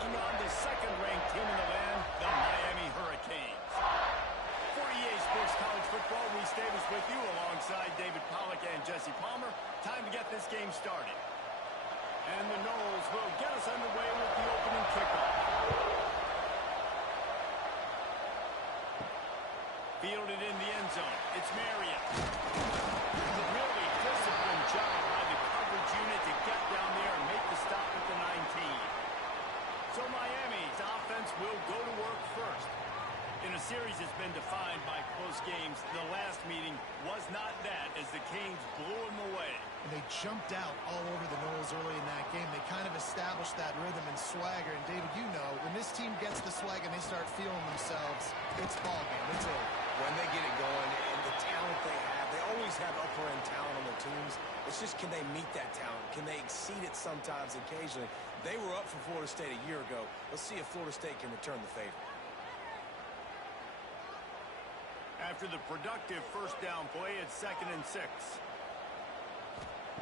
taking on the second-ranked team in the land, the Miami Hurricanes. For EA Sports College Football, Reese Davis with you alongside David Pollack and Jesse Palmer. Time to get this game started. And the Noles will get us underway with the opening kickoff. Fielded in the end zone. It's Marion. A really disciplined job by the coverage unit to get down there and make the stop at the 19. So Miami's offense will go to work first. In a series that's been defined by close games, the last meeting was not that as the Canes blew them away. And they jumped out all over the Noles early in that game. They kind of established that rhythm and swagger. And David, you know, when this team gets the swag and they start feeling themselves, it's ball game. It's over. When they get it going and the talent they always have upper-end talent on their teams. It's just, can they meet that talent? Can they exceed it sometimes, occasionally? They were up for Florida State a year ago. Let's see if Florida State can return the favor. After the productive first down play, it's 2nd and 6.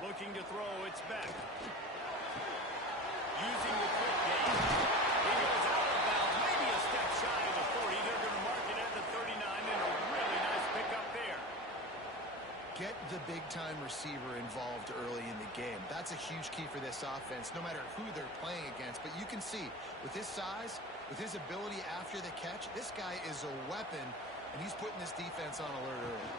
Looking to throw, it's back. Using the quick game. He goes out of bounds, maybe a step shy of the 40. They're going to mark it at the 39, and a really nice pickup there. Get the big-time receiver involved early in the game. That's a huge key for this offense, no matter who they're playing against. But you can see, with his size, with his ability after the catch, this guy is a weapon, and he's putting this defense on alert early.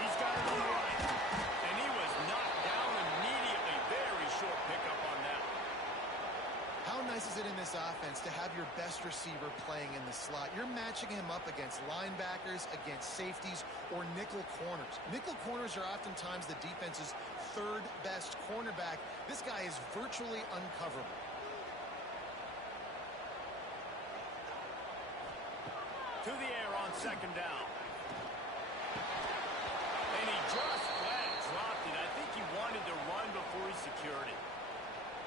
He's got it on the right, and he was knocked down immediately. Very short pickup on that. How nice is it in this offense to have your best receiver playing in the slot? You're matching him up against linebackers, against safeties, or nickel corners. Nickel corners are oftentimes the defense's third best cornerback. This guy is virtually uncoverable. To the air on 2nd down. And he just flat dropped it. I think he wanted to run before he secured it.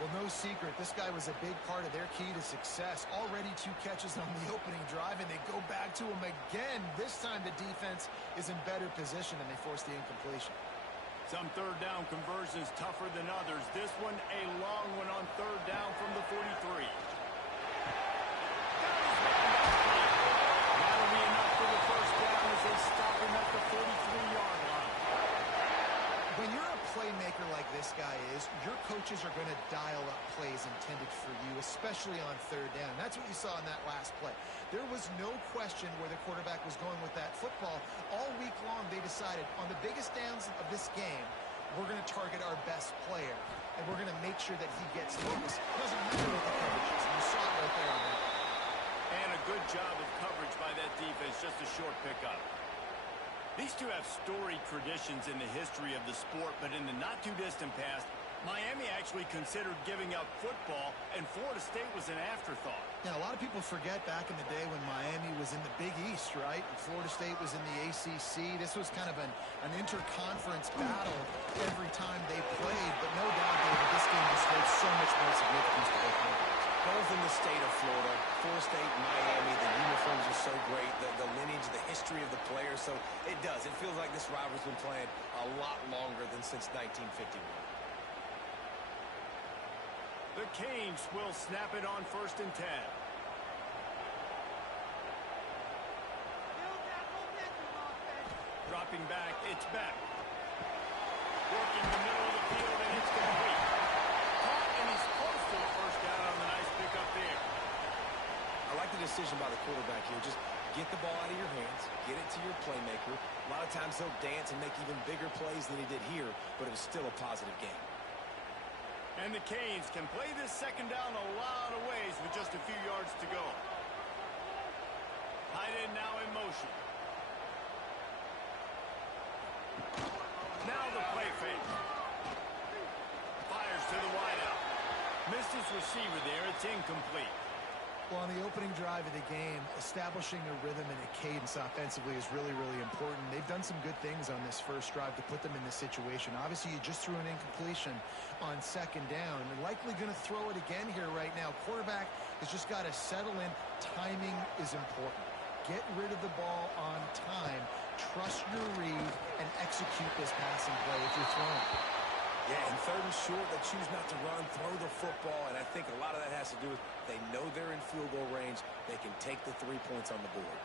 Well, no secret, this guy was a big part of their key to success. Already 2 catches on the opening drive, and they go back to him again. This time the defense is in better position, and they force the incompletion. Some third down conversions tougher than others. This one, a long one on 3rd down from the 43. That'll be enough for the first down as they stop him at the 43-yard line. When you're a playmaker like this guy is, your coaches are going to dial up plays intended for you, especially on 3rd down. That's what you saw in that last play. There was no question where the quarterback was going with that football. All week long, they decided on the biggest downs of this game, we're going to target our best player, and we're going to make sure that he gets focused. It doesn't matter what the coverage is, and you saw it right there on that. And a good job of coverage by that defense, just a short pickup. These two have storied traditions in the history of the sport, but in the not-too-distant past, Miami actually considered giving up football, and Florida State was an afterthought. Yeah, a lot of people forget back in the day when Miami was in the Big East, right? And Florida State was in the ACC. This was kind of an interconference battle every time they played, but no doubt, David, this game just holds so much more significance to both teams. Both in the state of Florida, Florida State, Miami, the uniforms are so great, the lineage, the history of the players, so it does. It feels like this rivalry's been playing a lot longer than since 1951. The Canes will snap it on 1st and 10. Dropping back, it's back. Working the middle of the field, and it's complete. Caught, and he's close to the first down on the nice pickup there. I like the decision by the quarterback here. Just get the ball out of your hands, get it to your playmaker. A lot of times he'll dance and make even bigger plays than he did here, but it was still a positive game. And the Canes can play this 2nd down a lot of ways with just a few yards to go. Tight end now in motion. Now the play fake. Fires to the wideout. Missed his receiver there. It's incomplete. Well, on the opening drive of the game, establishing a rhythm and a cadence offensively is really, really important. They've done some good things on this first drive to put them in this situation. Obviously, you just threw an incompletion on 2nd down. And likely going to throw it again here right now. Quarterback has just got to settle in. Timing is important. Get rid of the ball on time. Trust your read and execute this passing play if you're throwing. Yeah, and third and short, they choose not to run, throw the football, and I think a lot of that has to do with they know they're in field goal range. They can take the 3 points on the board.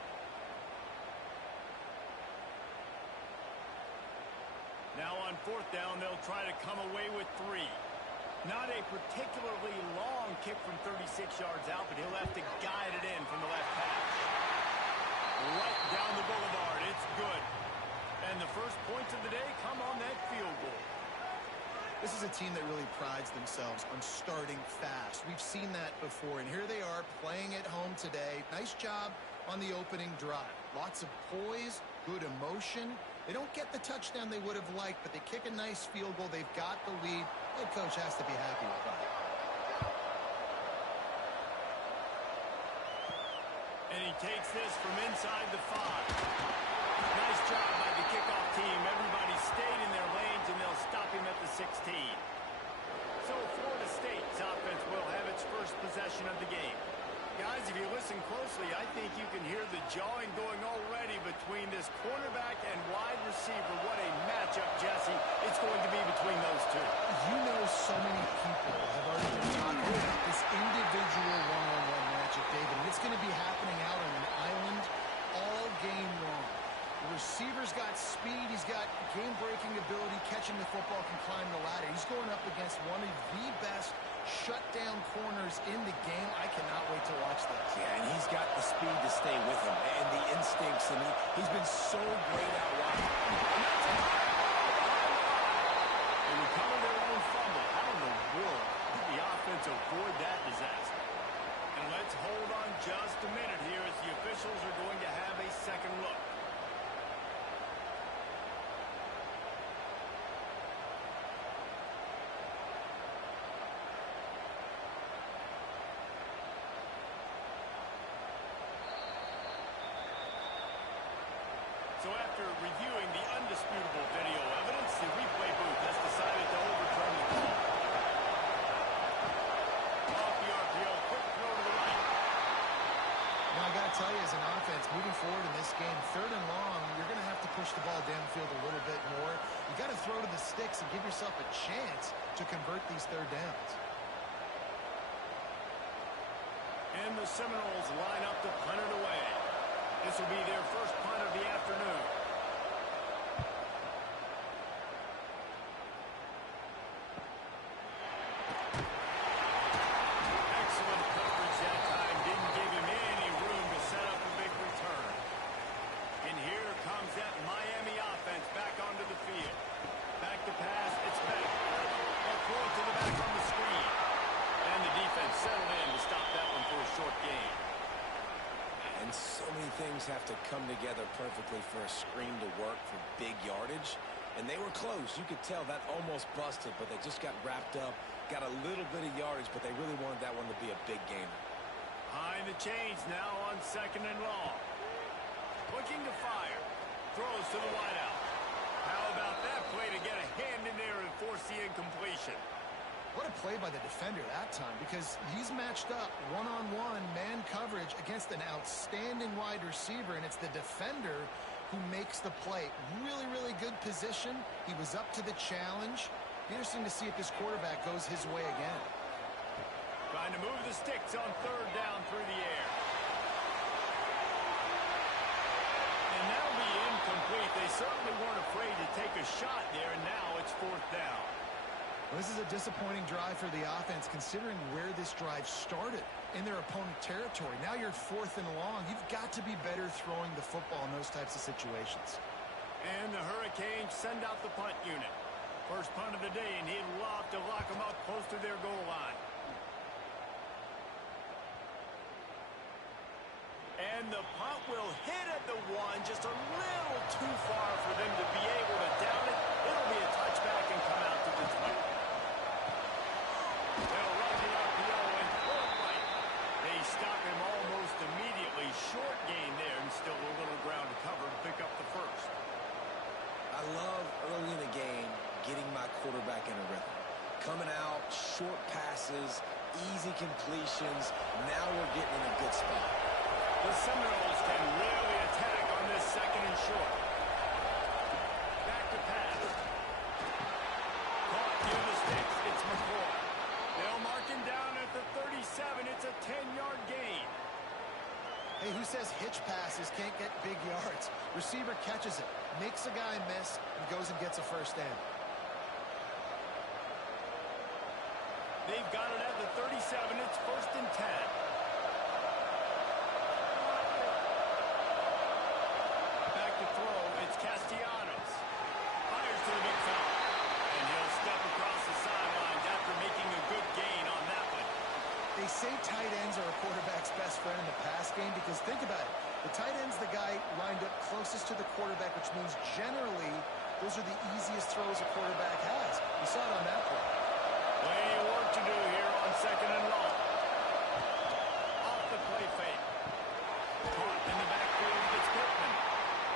Now on fourth down, they'll try to come away with 3. Not a particularly long kick from 36 yards out, but he'll have to guide it in from the left hash. Right down the boulevard. It's good. And the first points of the day come on that field goal. This is a team that really prides themselves on starting fast. We've seen that before, and here they are playing at home today. Nice job on the opening drive. Lots of poise, good emotion. They don't get the touchdown they would have liked, but they kick a nice field goal. They've got the lead. Head coach has to be happy with that. And he takes this from inside the 5. Nice job by the kickoff team. Everybody stayed in their lanes, and they'll stop him at the 16. So Florida State's offense will have its first possession of the game. Guys, if you listen closely, I think you can hear the jawing going already between this cornerback and wide receiver. What a matchup, Jesse, it's going to be between those two. You know, so many people have already been talking about this individual one-on-one matchup, David, and it's going to be happening out on an island all game long. The receiver's got speed. He's got game-breaking ability, catching the football, can climb the ladder. He's going up against one of the best shutdown corners in the game. I cannot wait to watch this. Yeah, and he's got the speed to stay with him and the instincts, and he's been so great out wide. They recover their own fumble. How in the world did the offense avoid that disaster? And let's hold on just a minute here as the officials are going to have a second look. So after reviewing the undisputable video evidence, the replay booth has decided to overturn the call. Off the RPO, quick throw to the right. Now, I got to tell you, as an offense, moving forward in this game, third and long, you're going to have to push the ball downfield a little bit more. You got to throw to the sticks and give yourself a chance to convert these third downs. And the Seminoles line up to punt it away. This will be their first punt of the afternoon. Excellent coverage that time. Didn't give him any room to set up a big return. And here comes that Miami offense back onto the field. Back to pass. It's back. They'll throw it to the back on the screen. And the defense settled in to stop that one for a short gain. And so many things have to come together perfectly for a screen to work for big yardage. And they were close. You could tell that almost busted, but they just got wrapped up, got a little bit of yardage, but they really wanted that one to be a big game. High in the chains now on second and long. Looking to fire. Throws to the wideout. How about that play to get a hand in there and force the incompletion? What a play by the defender that time, because he's matched up one-on-one man coverage against an outstanding wide receiver, and it's the defender who makes the play. Really, really good position. He was up to the challenge. Interesting to see if this quarterback goes his way again. Trying to move the sticks on third down through the air. And that'll be incomplete. They certainly weren't afraid to take a shot there, and now it's fourth down. Well, this is a disappointing drive for the offense, considering where this drive started in their opponent territory. Now you're fourth and long. You've got to be better throwing the football in those types of situations. And the Hurricanes send out the punt unit. First punt of the day, and he'd love to lock them up close to their goal line. And the punt will hit at the one, just a little too far for them to be able to down it. It'll be a touchback and come out to the 20. They'll run the RPO and throw it right. They stop him almost immediately. Short gain there, and still a little ground to cover to pick up the first. I love early in the game getting my quarterback in a rhythm. Coming out, short passes, easy completions. Now we're getting in a good spot. The Seminoles can really attack on this second and short. Back to pass. Caught touch passes can't get big yards. Receiver catches it, makes a guy miss, and goes and gets a first down. They've got it at the 37. It's 1st and 10. Back to throw. It's Castellanos. Fires to the big fella. And he'll step across the sidelines after making a good gain on that one. They say tight ends are a quarterback's best friend in the pass game because think about it. The tight end's the guy lined up closest to the quarterback, which means generally those are the easiest throws a quarterback has. You saw it on that play. Plenty of work to do here on 2nd and long. Off the play fake. Caught in the backfield gets Pittman.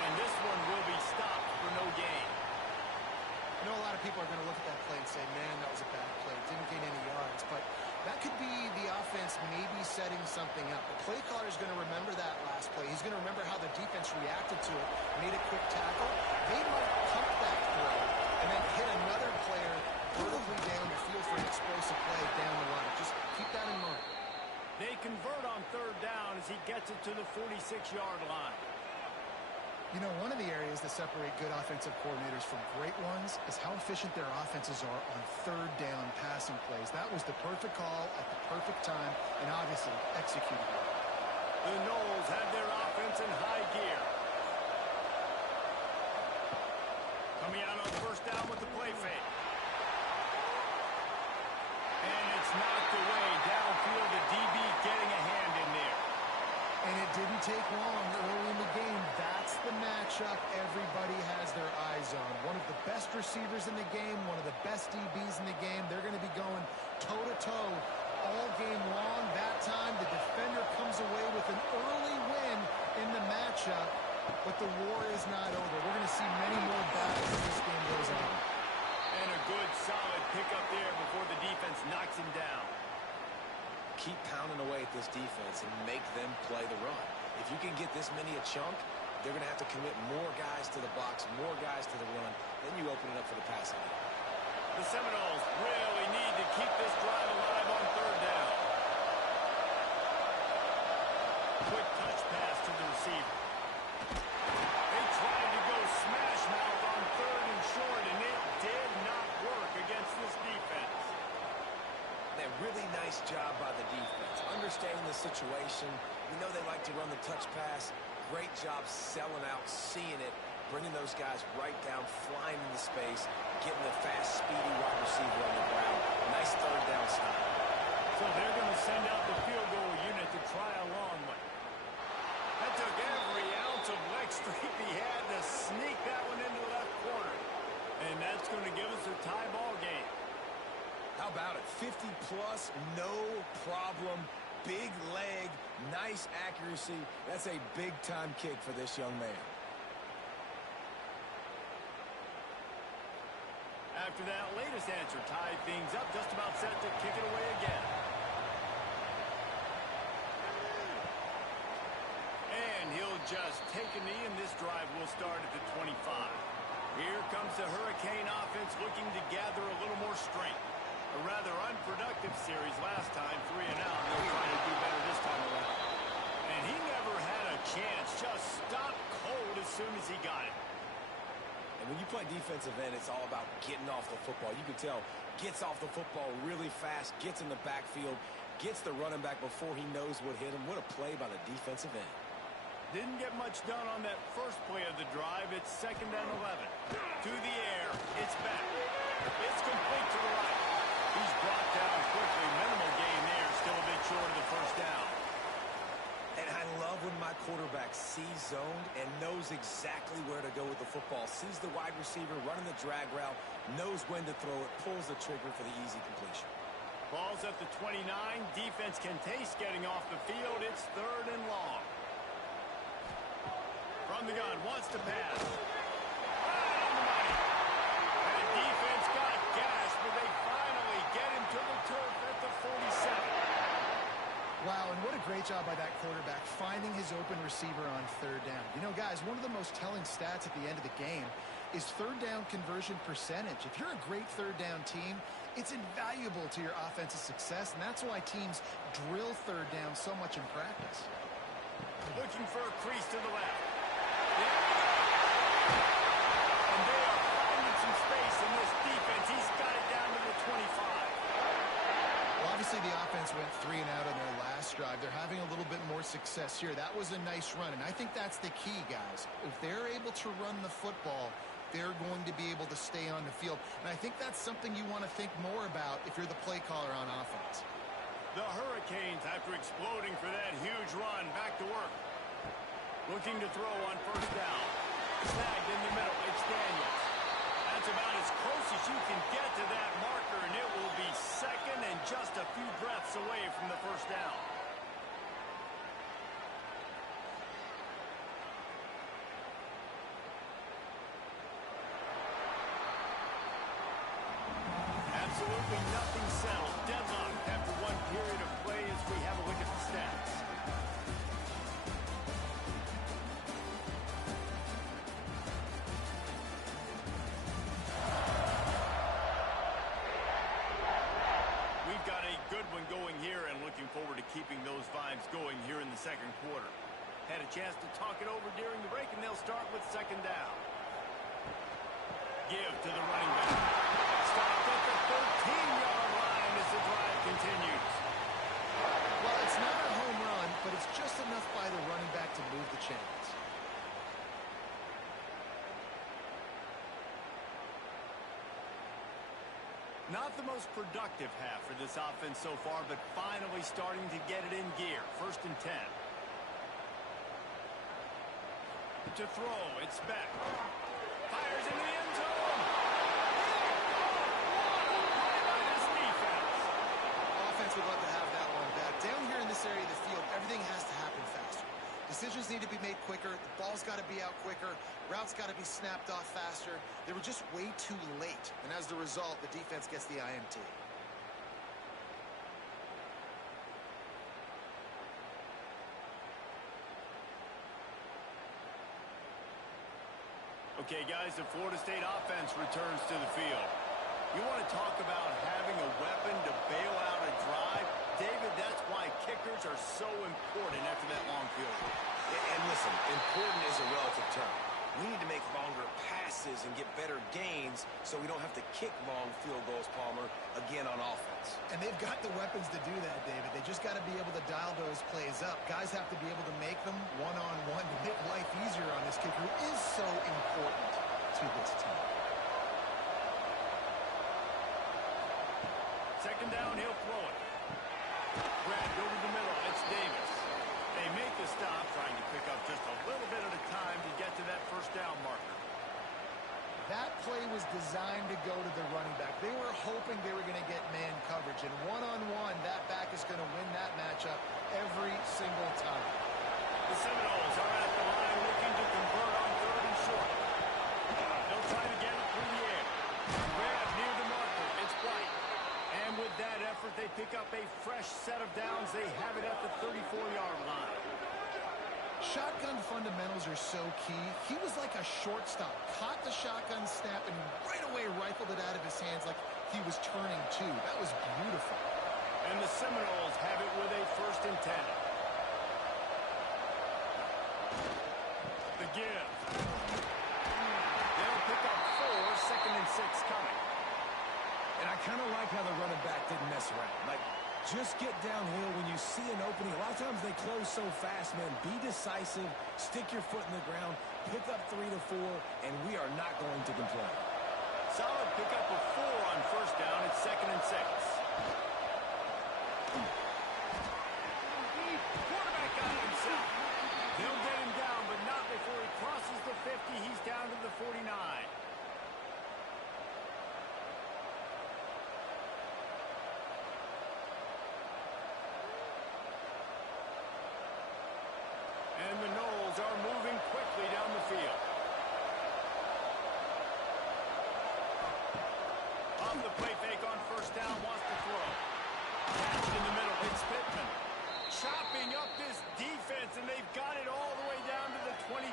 And this one will be stopped for no gain. I know a lot of people are going to look at that play and say, man, that was a bad play. Didn't gain any yards. But that could be the offense maybe setting something up. The play caller is going to remember that last play. He's going to remember how the defense reacted to it, made a quick tackle. They might pump that throw and then hit another player vertically down the field for an explosive play down the line. Just keep that in mind. They convert on 3rd down as he gets it to the 46-yard line. You know, one of the areas that separate good offensive coordinators from great ones is how efficient their offenses are on 3rd down passing plays. That was the perfect call at the perfect time and obviously executed well. The Knowles have their offense in high gear. Coming out on 1st down with the play fake. And it's knocked away downfield. The DB getting a hand in there. And it didn't take long early in the game. That's the matchup everybody has their eyes on. One of the best receivers in the game, one of the best DBs in the game. They're going to be going toe-to-toe all game long. That time, the defender comes away with an early win in the matchup, but the war is not over. We're going to see many more battles as this game goes on. And a good, solid pickup there before the defense knocks him down. Keep pounding away at this defense and make them play the run. If you can get this many a chunk, they're going to have to commit more guys to the box, more guys to the run. Then you open it up for the passing game. The Seminoles really need to keep this drive alive on 3rd down. Quick touch pass to the receiver. They tried to go smash mouth on 3rd and short, and it did not work against this defense. A really nice job by the defense. Understanding the situation. We know they like to run the touch pass. Great job selling out, seeing it, bringing those guys right down, flying into space, getting the fast, speedy wide receiver on the ground. Nice 3rd down stop. So they're going to send out the field goal unit to try a long one. That took every ounce of leg strength he had to sneak that one into the left corner. And that's going to give us a tie ball game. How about it? 50-plus, no problem. Big leg, nice accuracy. That's a big-time kick for this young man. After that latest answer tied things up, just about set to kick it away again. And he'll just take a knee, and this drive will start at the 25. Here comes the Hurricane offense looking to gather a little more strength. A rather unproductive series last time, 3 and out. They'll try to do better this time around. And he never had a chance. Just stopped cold as soon as he got it. And when you play defensive end, it's all about getting off the football. You can tell, gets off the football really fast, gets in the backfield, gets the running back before he knows what hit him. What a play by the defensive end. Didn't get much done on that first play of the drive. It's 2nd and 11. To the air. It's back. It's complete to the right. He's brought down quickly. Minimal gain there. Still a bit short of the 1st down. And I love when my quarterback sees zoned and knows exactly where to go with the football. Sees the wide receiver running the drag route, knows when to throw it, pulls the trigger for the easy completion. Ball's at the 29. Defense can taste getting off the field. It's 3rd and long. From the gun, wants to pass. Right on the money. And defense got gas, but they finally get him to the turf at the 47. Wow, and what a great job by that quarterback, finding his open receiver on 3rd down. You know, guys, one of the most telling stats at the end of the game is 3rd down conversion percentage. If you're a great 3rd down team, it's invaluable to your offensive success, and that's why teams drill 3rd down so much in practice. Looking for a crease to the left. There we go. And they are finding some space in this defense. He's got it down to the 25. Well, obviously the offense went 3 and out on their last drive. They're having a little bit more success here. That was a nice run, and I think that's the key, guys. If they're able to run the football, they're going to be able to stay on the field. And I think that's something you want to think more about if you're the play caller on offense. The Hurricanes, after exploding for that huge run, back to work. Looking to throw on first down. Snagged in the middle. It's Daniels. That's about as close as you can get to that marker, and it will be second and just a few breaths away from the first down. Absolutely nothing settled. Deadlock after one period of play as we have a look at the stats. We've got a good one going here and looking forward to keeping those vibes going here in the second quarter. Had a chance to talk it over during the break, and they'll start with second down. Give to the running back. Stopped at the 13-yard line as the drive continues. Well, it's not a home run, but it's just enough by the running back to move the chains. Not the most productive half for this offense so far, but finally starting to get it in gear. First and 10. To throw, it's Beck. Fires into the end zone. What by this defense? Offense would love to have that one back. Down here in this area of the field, everything has to happen faster. Decisions need to be made quicker. The ball's got to be out quicker. Routes got to be snapped off faster. They were just way too late. And as the result, the defense gets the INT. Okay, guys, the Florida State offense returns to the field. You want to talk about having a weapon to bail out a drive? David, that's why kickers are so important after that long field goal. And listen, important is a relative term. We need to make longer passes and get better gains so we don't have to kick long field goals, Palmer, again on offense. And they've got the weapons to do that, David. They just got to be able to dial those plays up. Guys have to be able to make them one-on-one to make life easier on this kicker who is so important to this team. Second down, he'll throw it. Grabbed over the middle. It's Davis. They make the stop, trying to pick up just a little bit at a time to get to that first down marker. That play was designed to go to the running back. They were hoping they were going to get man coverage. And one-on-one, that back is going to win that matchup every single time. The Seminoles are at the line looking to convert on third and short. They'll try to get it through the air. Grab near the marker. It's White. And with that effort, they pick up a fresh set of downs. They have it at the 34-yard line. Shotgun fundamentals are so key. He was like a shortstop. Caught the shotgun snap and right away rifled it out of his hands like he was turning two. That was beautiful. And the Seminoles have it with a first and 10. The give. They'll pick up 4, second and 6 coming. And I kind of like how the running back didn't mess around. Like, just get downhill when you see an opening. A lot of times they close so fast, man. Be decisive, stick your foot in the ground, pick up 3 to 4, and we are not going to complain. Solid pickup of 4 on first down. It's second and 6. Quarterback got it himself. They'll get him down, but not before he crosses the 50. He's down to the 49. And the Noles are moving quickly down the field. Off the play fake on first down, wants to throw. Catch in the middle, it's Pittman. Chopping up this defense, and they've got it all the way down to the 23.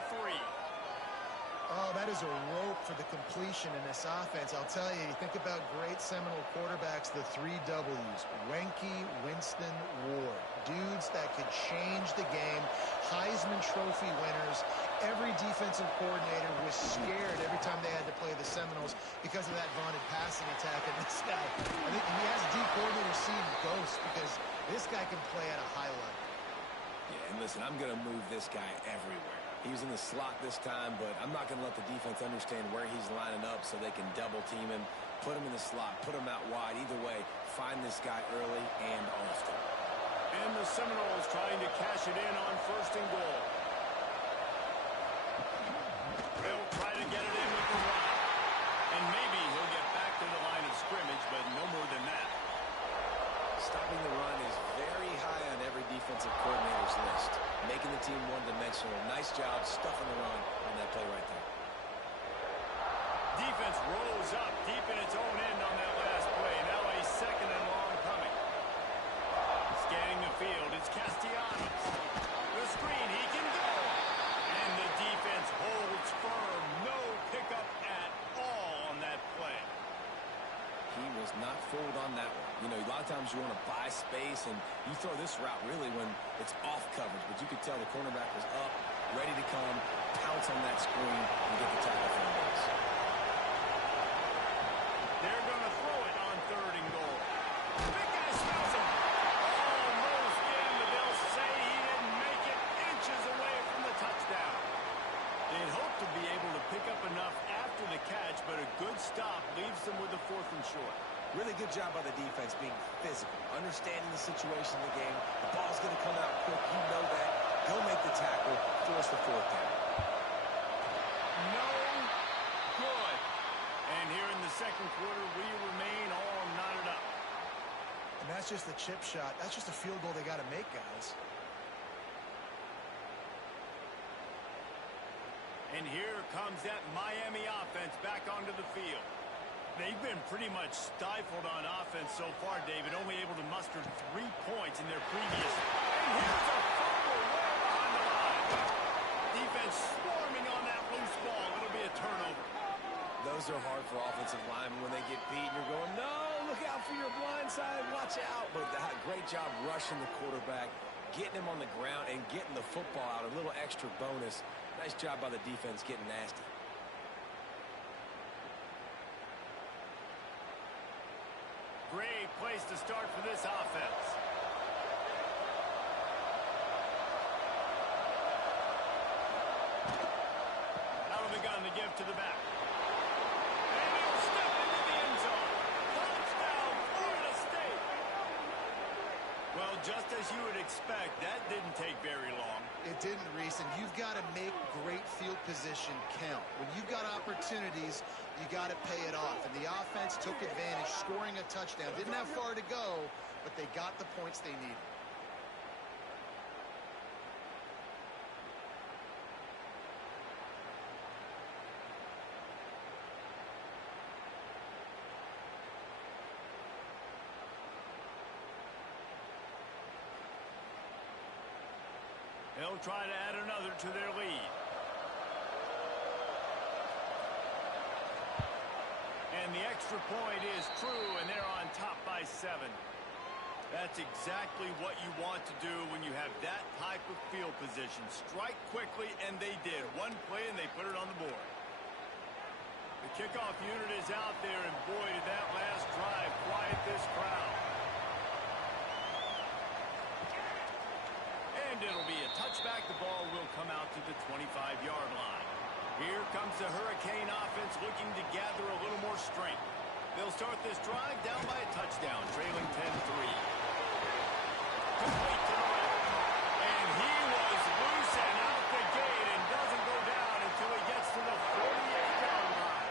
Oh, that is a rope for the completion in this offense. I'll tell you, you think about great Seminole quarterbacks, the 3Ws, Wenke, Winston, Ward. Dudes that could change the game, Heisman Trophy winners. Every defensive coordinator was scared every time they had to play the Seminoles because of that vaunted passing attack. And this guy, I think he has D coordinator seeing ghosts because this guy can play at a high level. Yeah, and listen, I'm going to move this guy everywhere. He's in the slot this time, but I'm not going to let the defense understand where he's lining up so they can double team him, put him in the slot, put him out wide. Either way, find this guy early and often. And the Seminoles trying to cash it in on 1st and goal. They'll try to get it in with the run. And maybe he'll get back to the line of scrimmage, but no more than that. Stopping the run is very high on every defensive coordinator's list. Making the team one-dimensional. Nice job stuffing the run on that play right there. Defense rolls up deep in its own end on that last play. Now a 2nd and long coming. Scanning the field, it's Castellanos. The screen, he can go. And the defense holds firm. No pickup at all on that play. He was not fooled on that one. You know, a lot of times you want to buy space, and you throw this route really when it's off coverage. But you could tell the cornerback was up, ready to come, pounce on that screen, and get the tackle for the base. They're going to throw it on 3rd and goal. Big guy smells him. Almost in, but they'll say he didn't make it, inches away from the touchdown. They'd hoped to be able to pick up enough after the catch, but a good stop leaves them with a 4th and short. Really good job by the defense being physical, understanding the situation in the game. The ball's going to come out quick. You know that. He'll make the tackle, force the 4th down. No good. And here in the 2nd quarter, we remain all knotted up. And that's just a chip shot. That's just a field goal they got to make, guys. And here comes that Miami offense back onto the field. They've been pretty much stifled on offense so far, David, only able to muster 3 points in their previous. And here's a fumble way behind the line. Defense swarming on that loose ball. It'll be a turnover. Those are hard for offensive linemen when they get beat. And you're going, no, look out for your blind side. Watch out. But great job rushing the quarterback, getting him on the ground, and getting the football out. A little extra bonus. Nice job by the defense getting nasty. Great place to start for this offense. Out of the gun to give to the back. And he'll step into the end zone. Touchdown, Florida State. Well, just as you would expect, that didn't take very long. It didn't, Reese, and you've got to make great field position count. When you've got opportunities, you got to pay it off. And the offense took advantage, scoring a touchdown. Didn't have far to go, but they got the points they needed. They'll try to add another to their lead. And the extra point is true, and they're on top by 7. That's exactly what you want to do when you have that type of field position. Strike quickly, and they did. One play, and they put it on the board. The kickoff unit is out there, and boy, did that last drive quiet this crowd. And it'll be a touchback. The ball will come out to the 25-yard line. Here comes the Hurricane offense looking to gather a little more strength. They'll start this drive down by a touchdown, trailing 10-3. Complete to the left. And he was loose and out the gate and doesn't go down until he gets to the 48-yard line.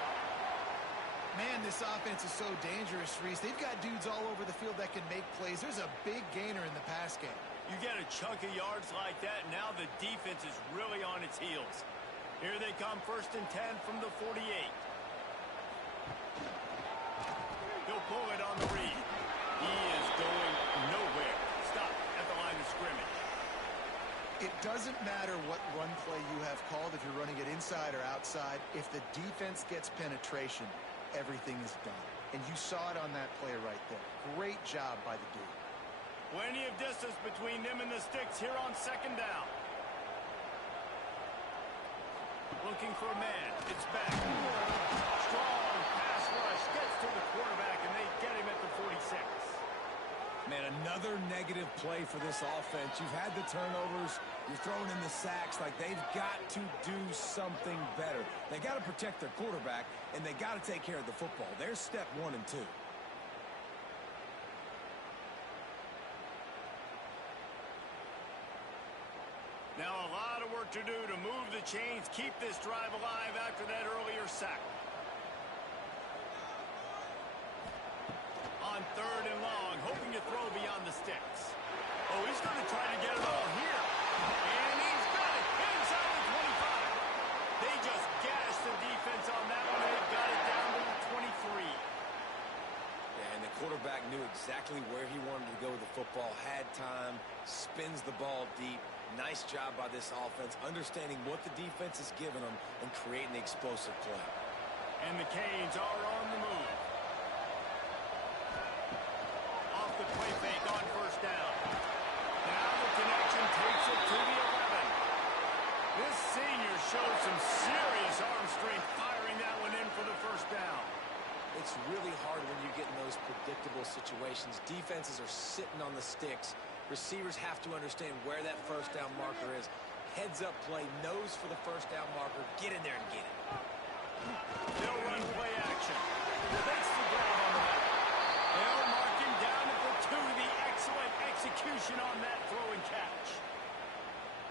Man, this offense is so dangerous, Reese. They've got dudes all over the field that can make plays. There's a big gainer in the pass game. You get a chunk of yards like that, and now the defense is really on its heels. Here they come, 1st and 10 from the 48. He'll pull it on the read. He is going nowhere. Stop at the line of scrimmage. It doesn't matter what run play you have called, if you're running it inside or outside. If the defense gets penetration, everything is done. And you saw it on that play right there. Great job by the dude. Plenty of distance between them and the sticks here on second down. Looking for a man. It's back. Strong pass rush. Gets to the quarterback, and they get him at the 46. Man, another negative play for this offense. You've had the turnovers. You're throwing in the sacks. Like, they've got to do something better. They got to protect their quarterback, and they got to take care of the football. There's step 1 and 2. Now a lot of work to do to move the chains, keep this drive alive after that earlier sack. On third and long, hoping to throw beyond the sticks. Oh, he's going to try to get it all here. And he's got it inside the 25. They just gashed the defense on that one. They've got it down to the 23. Yeah, and the quarterback knew exactly where he wanted to go with the football, had time, spins the ball deep. Nice job by this offense, understanding what the defense is giving them and creating the explosive play. And the Canes are on the move. Off the play fake on first down. Now the connection takes it to the 11. This senior shows some serious arm strength firing that one in for the first down. It's really hard when you get in those predictable situations. Defenses are sitting on the sticks. Receivers have to understand where that first down marker is. Heads up play, nose for the first down marker. Get in there and get it. They'll run play action. Takes the grab on the back. They'll mark him down at the 2. The excellent execution on that throw and catch.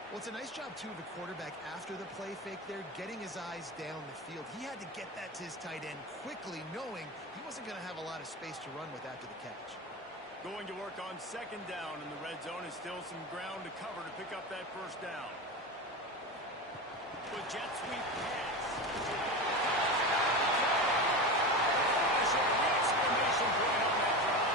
Well, it's a nice job, too, of the quarterback after the play fake there, getting his eyes down the field. He had to get that to his tight end quickly, knowing he wasn't going to have a lot of space to run with after the catch. Going to work on second down in the red zone, is still some ground to cover to pick up that first down. The jet sweep pass. Exclamation point on that drive.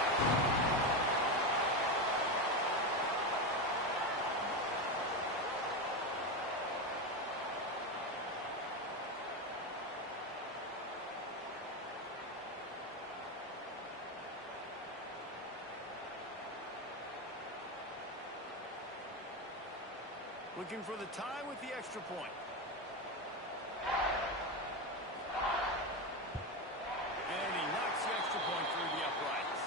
Looking for the tie with the extra point. And he knocks the extra point through the uprights.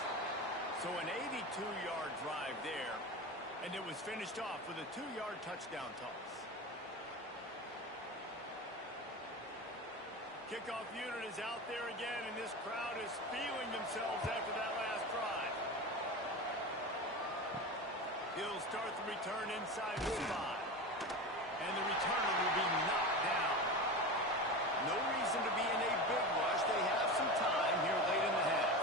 So an 82-yard drive there, and it was finished off with a 2-yard touchdown toss. Kickoff unit is out there again, and this crowd is feeling themselves after that last drive. He'll start the return inside the 5. And the returner will be knocked down. No reason to be in a big rush. They have some time here late in the half.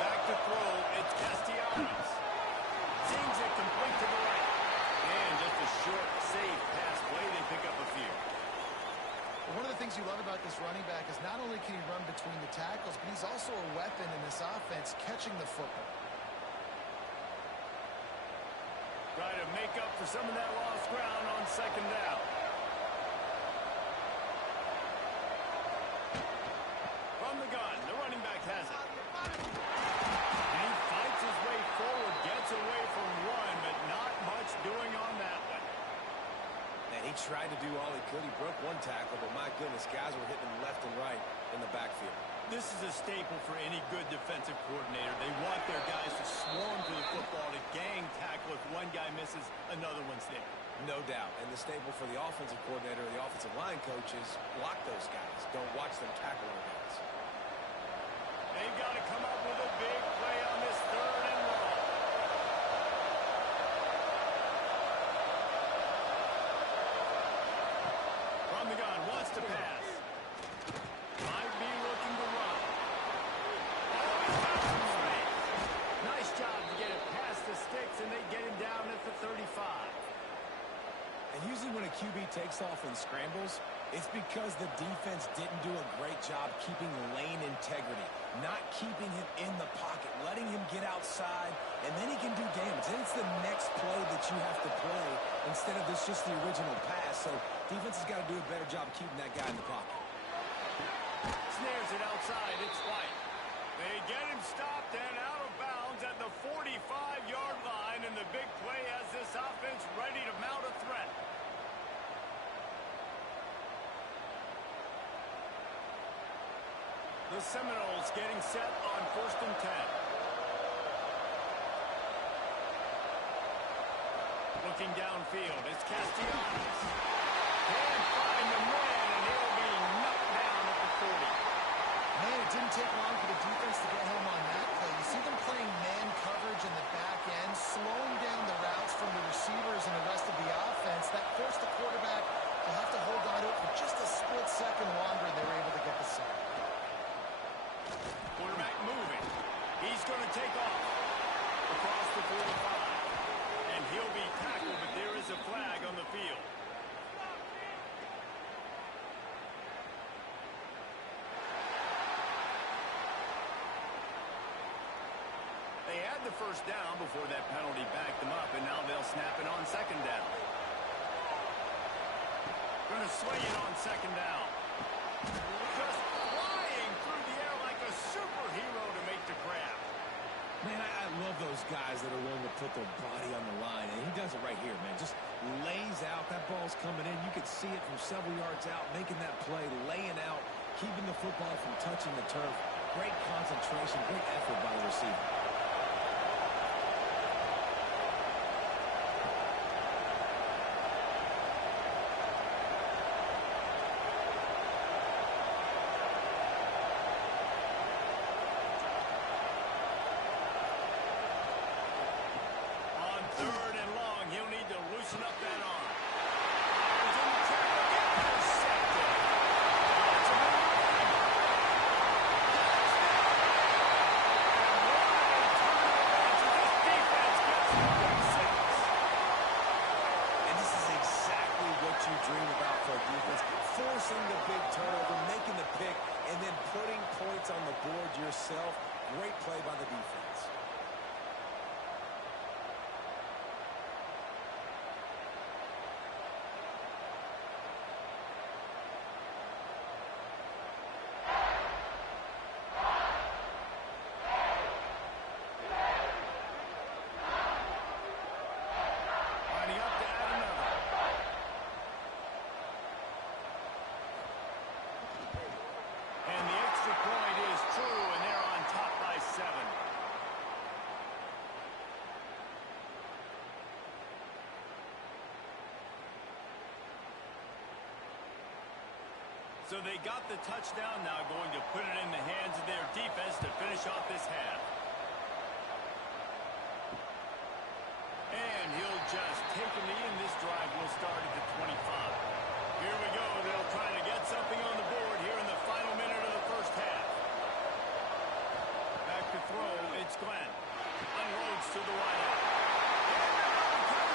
Back to throw. It's Castellanos. Sings it complete to the right. And just a short, safe pass play. They pick up a few. Well, one of the things you love about this running back is not only can he run between the tackles, but he's also a weapon in this offense catching the football. Try to make up for some of that lost ground on second down. From the gun, the running back has it. And he fights his way forward, gets away from one, but not much doing on that one. Man, he tried to do all he could. He broke one tackle, but my goodness, guys were hitting him left and right in the backfield. This is a staple for any good defensive coordinator. They want their guys to swarm to the football, to gang tackle. If one guy misses, another one's there. No doubt. And the staple for the offensive coordinator or the offensive line coach is block those guys. Don't watch them tackle their guys. They've got to come up with a big play on this third and long. From the gun, wants to pass. Might be looking to run. Oh, he's got some space. Nice job to get it past the sticks, and they get him down at the 35. And usually when a QB takes off and scrambles, it's because the defense didn't do a great job keeping lane in integrity, not keeping him in the pocket, letting him get outside, and then he can do damage. Then it's the next play that you have to play instead of this just the original pass. So defense has got to do a better job of keeping that guy in the pocket. Snares it outside. It's White. They get him stopped and out of bounds at the 45-yard line, and the big play has this offense ready to mount a threat. The Seminoles getting set on 1st and 10. Looking downfield, it's Castellanos. Can't find the man, and he'll be knocked down at the 40. Man, it didn't take long for the defense to get home on that play. You see them playing man coverage in the back end, slowing down the routes from the receivers and the rest of the offense. That forced the quarterback to have to hold on to it for just a split second longer, and they were able to get the sack. Quarterback moving. He's going to take off across the 45. And he'll be tackled, but there is a flag on the field. They had the first down before that penalty backed them up, and now they'll snap it on 2nd down. Going to swing it on 2nd down. Just flying through the air like a superhero to make the grab. Man, I love those guys that are willing to put their body on the line, and he does it right here, man. Just lays out. That ball's coming in. You can see it from several yards out, making that play, laying out, keeping the football from touching the turf. Great concentration, great effort by the receiver. Yourself. Great play by the defense. Lining up to add another. And the extra point is true, and they're on top by 7. So they got the touchdown, now going to put it in the hands of their defense to finish off this half. And he'll just take a knee, and this drive will start at the 25. Here we go. They'll try to get something on the board here in the final minute of the first half. Back to throw. It's Glenn. Unloads to the right. And the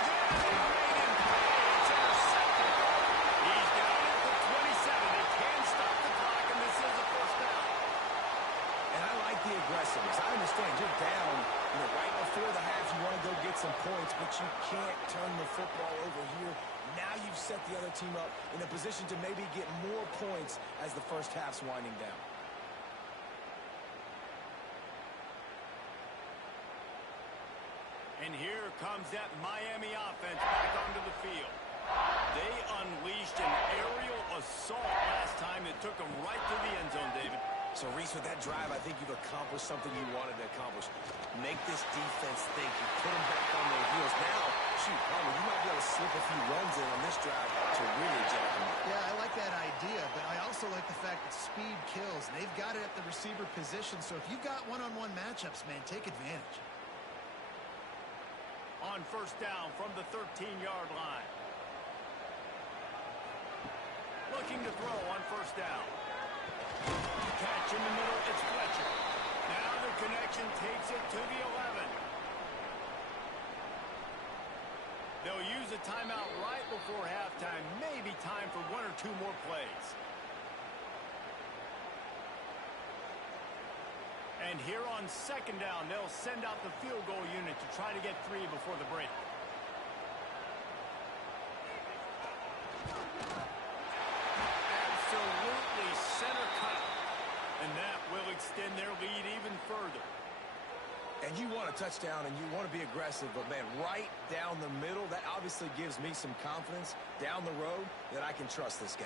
made in play. It's intercepted. He's down at the 27. They can stop the clock, and this is the first down. And I like the aggressiveness. I understand you're down, right before the half. You want to go get some points, but you can't turn the football over here. Now you've set the other team up in a position to maybe get more points as the first half's winding down. And here comes that Miami offense back onto the field. They unleashed an aerial assault last time that took them right to the end zone, David. So, Reese, with that drive, I think you've accomplished something you wanted to accomplish. Make this defense think. You put them back on their heels. Now, shoot, Palmer, you might be able to slip a few runs in on this drive to really jack them up. Yeah, I like that idea, but I also like the fact that speed kills. They've got it at the receiver position, so if you've got one-on-one matchups, man, take advantage. On first down from the 13-yard line. Looking to throw on first down. Catch in the middle, it's Fletcher. Now the connection takes it to the 11. They'll use a timeout right before halftime. Maybe time for one or two more plays. And here on second down, they'll send out the field goal unit to try to get 3 before the break. Absolutely center cut. And that will extend their lead even further. And you want a touchdown and you want to be aggressive, but, man, right down the middle, that obviously gives me some confidence down the road that I can trust this guy.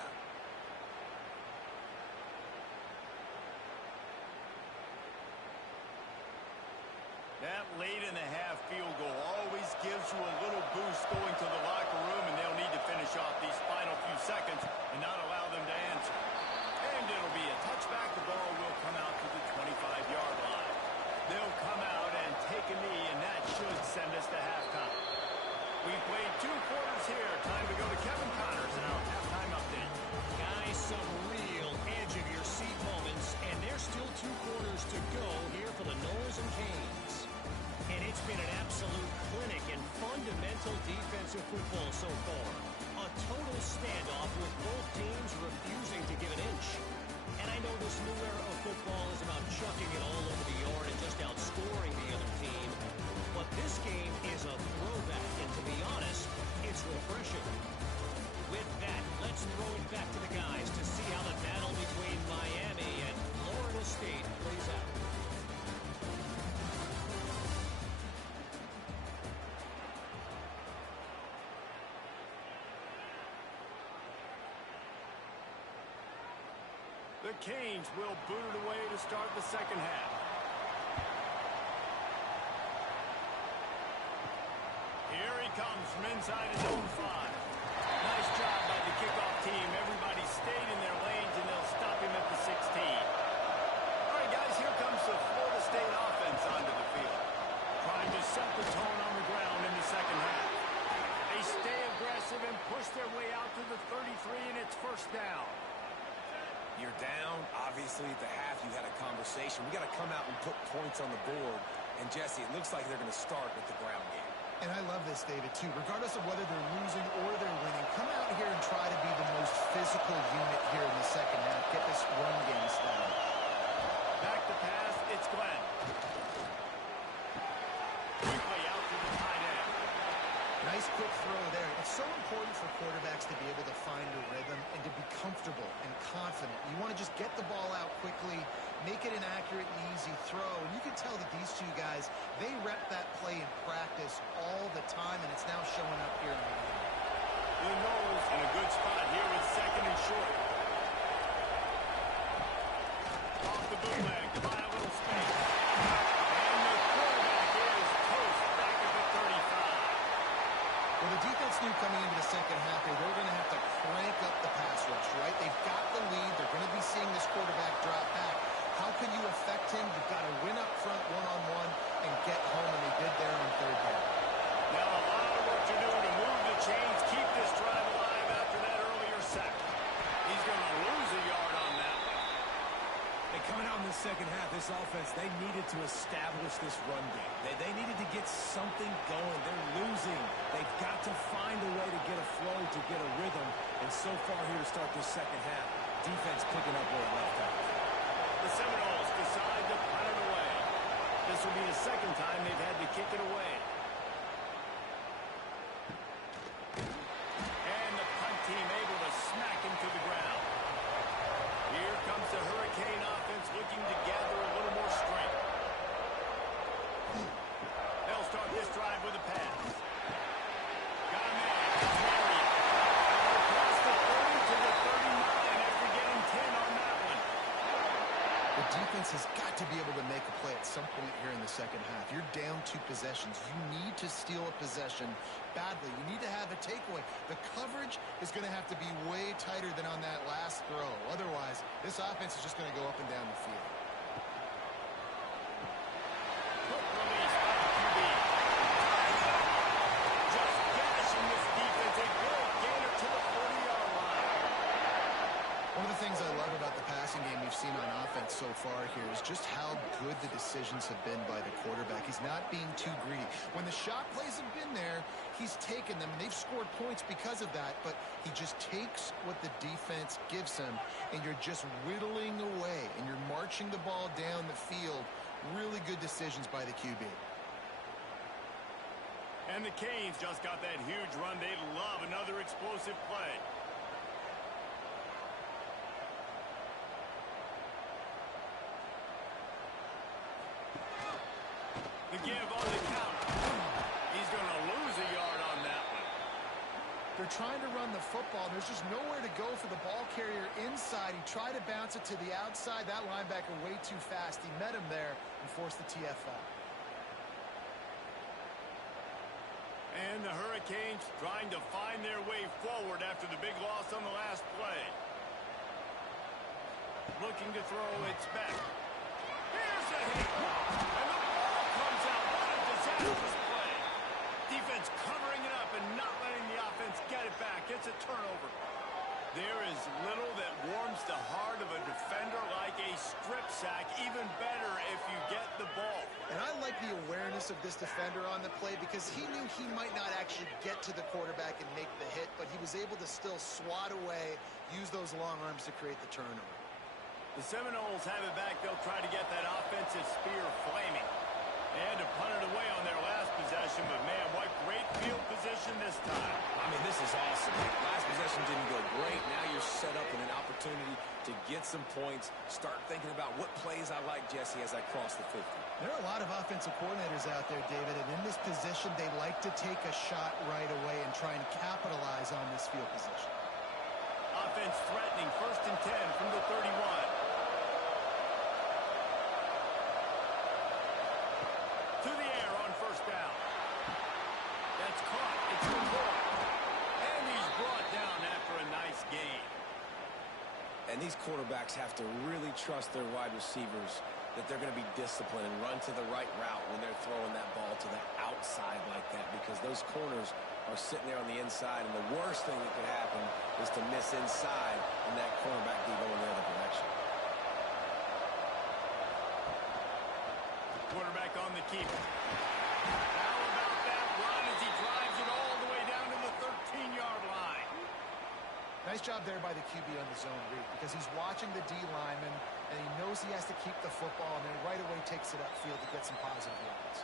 That late in the half field goal always gives you a little boost going to the locker room, and they'll need to finish off these final few seconds and not allow them to answer. And it'll be a touchback. The ball will come out to the 25-yard line. They'll come out and take a knee, and that should send us to halftime. We've played 2 quarters here. Time to go to Kevin Connors in our halftime update. Guys, some real edge-of-your-seat moments, and there's still 2 quarters to go here for the Noles and Canes. And it's been an absolute clinic in fundamental defensive football so far. A total standoff with both teams refusing to give an inch. And I know this new era of football is about chucking it all over the yard and just outscoring the other team. But this game is a throwback, and to be honest, it's refreshing. With that, let's throw it back to the guys to see how the battle between Miami and Florida State plays out. The Canes will boot it away to start the second half. Here he comes from inside his own 5. Nice job by the kickoff team. Everybody stayed in their lanes, and they'll stop him at the 16. All right, guys, here comes the Florida State offense onto the field, trying to set the tone on the ground in the second half. They stay aggressive and push their way out to the 33, and it's first down. You're down. Obviously, at the half, you had a conversation. We got to come out and put points on the board. And, Jesse, it looks like they're going to start with the ground game. And I love this, David, too. Regardless of whether they're losing or they're winning, come out here and try to be the most physical unit here in the second half. Get this run game started. Back to pass. It's Glenn. Quickly out to the tight end. Nice quick throw there. It's so important for quarterbacks to be able to find a rhythm and to be comfortable and confident. You want to just get the ball out quickly, make it an accurate and easy throw. And you can tell that these 2 guys, they rep that play in practice all the time, and it's now showing up here in the game. The Noles in a good spot here with second and short. Off the bootleg to buy a little space. And the quarterback is toast back at the 35. Well, the defense knew coming into the second half they were going to have to crank up the pass rush, right? They've got the lead. They're going to be seeing this quarterback drop back. How can you affect him? You've got to win up front one-on-one and get home, and they did there on third down. Now a lot of work to do to move the chains, keep this drive alive after that earlier sack. He's going to lose a yard on that one. And coming out in the second half, this offense, they needed to establish this run game. They needed to get something going. They're losing. They've got to find a way to get a flow, to get a rhythm. And so far here to start this second half, defense picking up where it left off. The Seminoles decide to punt it away. This will be the second time they've had to kick it away. And the punt team able to smack him to the ground. Here comes the Hurricane offense looking to gather a little more strength. They'll start this drive with a pass. Got a man. Marriott. Across the 30 to the 39 after getting 10 on that one. The defense has got to be able to make a play at some point here in the second half. You're down 2 possessions. You need to steal a possession badly. You need to have a takeaway. The coverage is going to have to be way tighter than on that last throw. Otherwise, this offense is just going to go up and down the field. Quick release by the QB. Just gashing this defense. A good gainer to the 40-yard line. One of the things I love about the passing game we've seen on offense so far here is just how good the decisions have been by the quarterback. He's not being too greedy. When the shot plays have been there, he's taken them, and they've scored points because of that, but he just takes what the defense gives him, and you're just whittling away, and you're marching the ball down the field Really good decisions by the QB. And the Canes just got that huge run. They love another explosive play. The give on the counter. He's going to lose a yard on that one. They're trying to run the football. There's just nowhere to go for the ball carrier inside. He tried to bounce it to the outside. That linebacker way too fast. He met him there and forced the TFL. And the Hurricanes trying to find their way forward after the big loss on the last play. Looking to throw, it's back. Here's a hit. And the ball comes out. What a disastrous play. Defense covering it up and not letting the offense get it back. It's a turnover. There is little that warms the heart of a defender like a strip sack. Even better if you get the ball. And I like the awareness of this defender on the play because he knew he might not actually get to the quarterback and make the hit, but he was able to still swat away, use those long arms to create the turnover. The Seminoles have it back. They'll try to get that offensive spear flaming. They had to punt it away on their last possession, but man, what great field position this time. I mean, this is awesome. Last possession didn't go great. Now you're set up with an opportunity to get some points. Start thinking about what plays I like, Jesse, as I cross the 50. There are a lot of offensive coordinators out there, David, and in this position, they like to take a shot right away and try and capitalize on this field position. Offense threatening, 1st and 10 from the 31. To the air on 1st down. That's caught. It's complete. And he's brought down after a nice gain. And these quarterbacks have to really trust their wide receivers that they're going to be disciplined and run to the right route when they're throwing that ball to the outside like that, because those corners are sitting there on the inside, and the worst thing that could happen is to miss inside and that cornerback be going the other direction. Quarterback on the keeper. How about that run as he drives it all the way down to the 13-yard line? Nice job there by the QB on the zone read because he's watching the D lineman and he knows he has to keep the football and then right away takes it upfield to get some positive yards.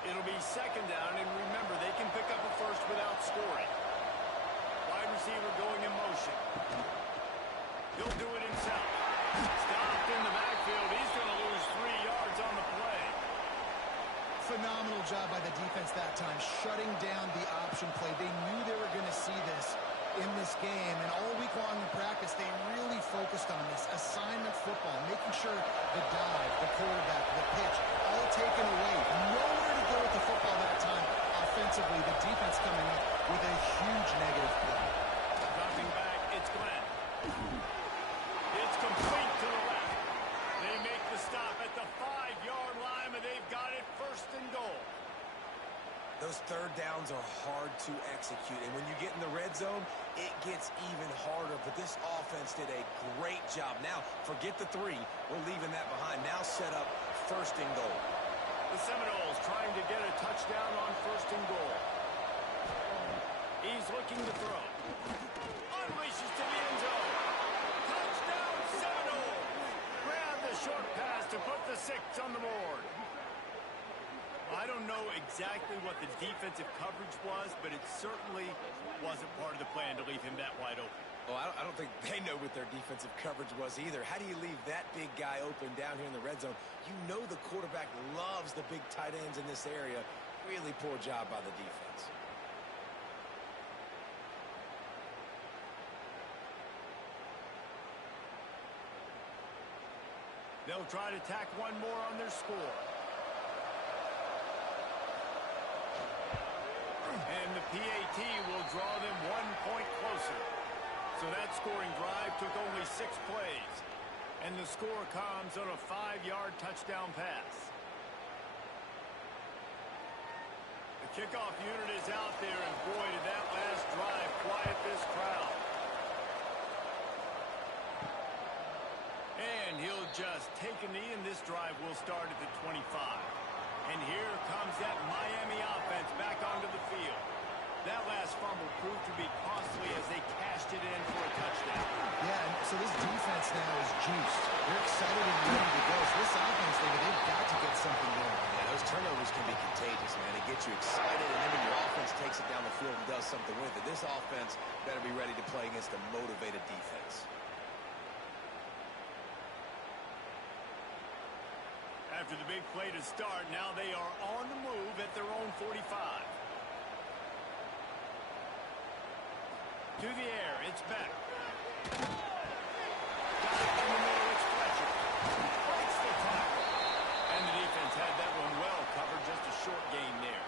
It'll be 2nd down, and remember, they can pick up a first without scoring. Wide receiver going in motion. He'll do it himself. Stopped in the backfield. He's going to lose 3 yards on the play. Phenomenal job by the defense that time, shutting down the option play. They knew they were going to see this in this game, and all week long in practice, they really focused on this assignment football, making sure the dive, the quarterback, the pitch, all taken away. Nowhere to go with the football that time. Offensively, the defense coming up with a huge negative play. Dropping back, it's Glenn. It's complete to the left. They make the stop at the 5-yard line, but they've got it 1st and goal. Those 3rd downs are hard to execute, and when you get in the red zone, it gets even harder, but this offense did a great job. Now, forget the 3. We're leaving that behind. Now set up 1st and goal. The Seminoles trying to get a touchdown on 1st and goal. He's looking to throw. Unleashes to the end zone. Touchdown, Seminoles! Grab the short pass to put the 6 on the board. I don't know exactly what the defensive coverage was, but it certainly wasn't part of the plan to leave him that wide open. Well, I don't think they know what their defensive coverage was either. How do you leave that big guy open down here in the red zone? You know the quarterback loves the big tight ends in this area. Really poor job by the defense. They'll try to tack one more on their score. And the PAT will draw them 1 point closer. So that scoring drive took only 6 plays. And the score comes on a 5-yard touchdown pass. The kickoff unit is out there, and boy, did that last drive quiet this crowd. And he'll just take a knee, and this drive will start at the 25. And here comes that Miami offense back onto the field. That last fumble proved to be costly as they cashed it in for a touchdown. Yeah, and so this defense now is juiced. They're excited and ready to go. So this After the big play to start, now they are on the move at their own 45. To the air, it's back. Got it in the middle, it's Fletcher. Breaks the tackle. And the defense had that one well covered, just a short gain there.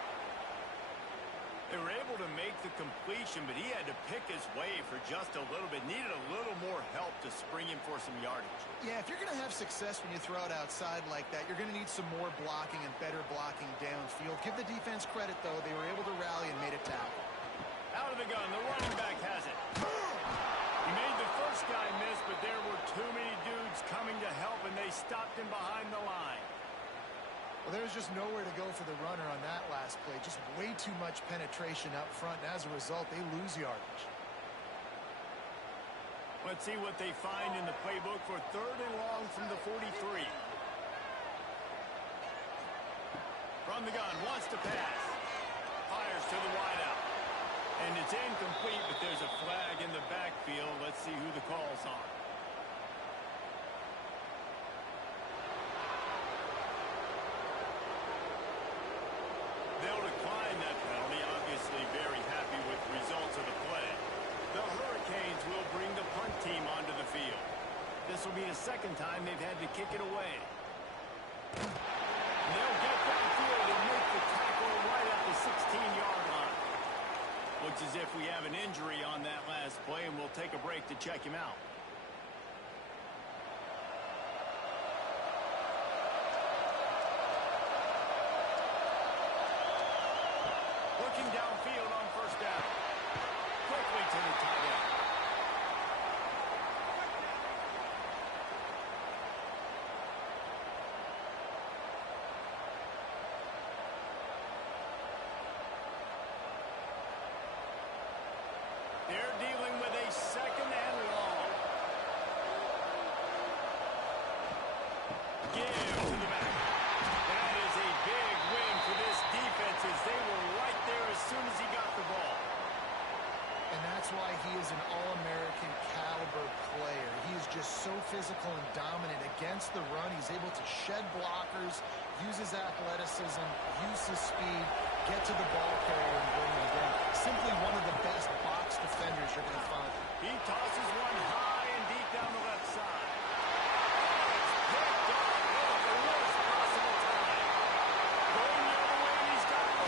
They were able to make the completion, but he had to pick his way for just a little bit. Needed a little more help to spring him for some yardage. Yeah, if you're going to have success when you throw it outside like that, you're going to need some more blocking and better blocking downfield. Give the defense credit, though. They were able to rally and made a tackle. Out of the gun, the running back has it. He made the first guy miss, but there were too many dudes coming to help, and they stopped him behind the line. Well, there's just nowhere to go for the runner on that last play. Just way too much penetration up front, and as a result, they lose yardage. Let's see what they find in the playbook for 3rd and long from the 43. From the gun, wants to pass. Fires to the wideout. And it's incomplete, but there's a flag in the backfield. Let's see who the call's on. They'll decline that penalty, obviously very happy with the results of the play. The Hurricanes will bring the punt team onto the field. This will be the second time they've had to kick it away. And they'll get downfield and make the tackle right at the 16-yard line. Looks as if we have an injury on that last play, and we'll take a break to check him out. Looking downfield on 1st down. Quickly to the tight end. They're dealing with a 2nd and long. Give to the back. That is a big win for this defense as they were right there as soon as he got the ball. And that's why he is an All-American caliber player. He is just so physical and dominant against the run. He's able to shed blockers, use his athleticism, use his speed, get to the ball carrier and bring him down. Simply one of the best box defenders you're going to find. He tosses one high and deep down the left side. Picked off at the worst possible time. Going the other way, and he's got it.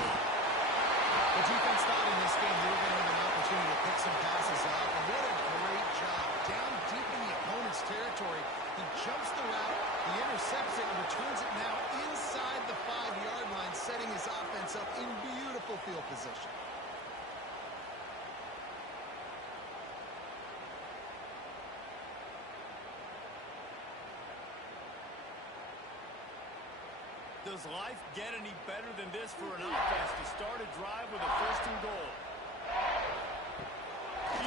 The defense thought in this game they were going to have an opportunity to pick some passes off, and what a great job. Down deep in the opponent's territory, he jumps the route, he intercepts it, and returns it now inside the 5-yard line, setting his offense up in beautiful field position. Does life get any better than this for an offense to start a drive with a 1st and goal?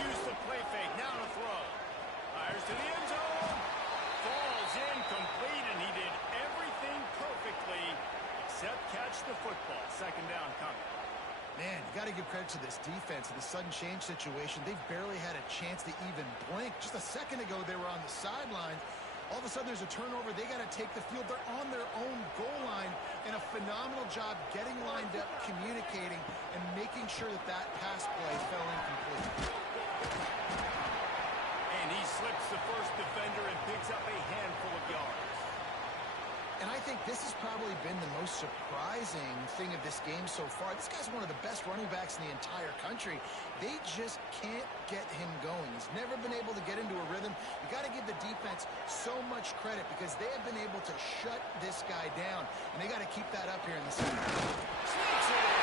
Use the play fake, now to throw. Fires to the end zone. Falls incomplete, and he did everything perfectly except catch the football. 2nd down coming. Man, you got to give credit to this defense. In the sudden change situation, they've barely had a chance to even blink. Just a second ago, they were on the sideline. All of a sudden, there's a turnover. They got to take the field. They're on their own goal line, and a phenomenal job getting lined up, communicating, and making sure that that pass play fell incomplete. And he slips the first defender and picks up a handful of yards. And I think this has probably been the most surprising thing of this game so far. This guy's one of the best running backs in the entire country. They just can't get him going. He's never been able to get into a rhythm. You got to give the defense so much credit because they have been able to shut this guy down. And they got to keep that up here in the second half. Sneaks it in.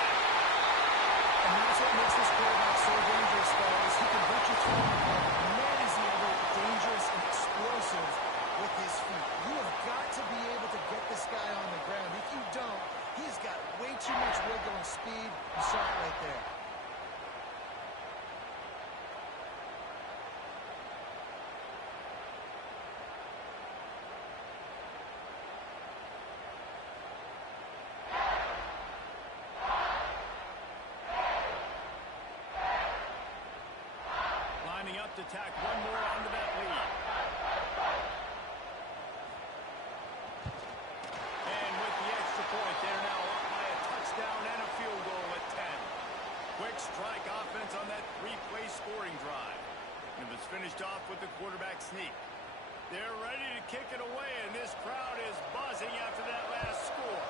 And that's what makes this quarterback so dangerous, fellas. He can hurt you through the ball. Man, is he ever dangerous and explosive with his feet. You have got to be able to get this guy on the ground. If you don't, he's got way too much wiggle and speed. You saw it right there. Lining up to tack one more onto that lead. And offense on that three-play scoring drive. And it was finished off with the quarterback sneak. They're ready to kick it away, and this crowd is buzzing after that last score.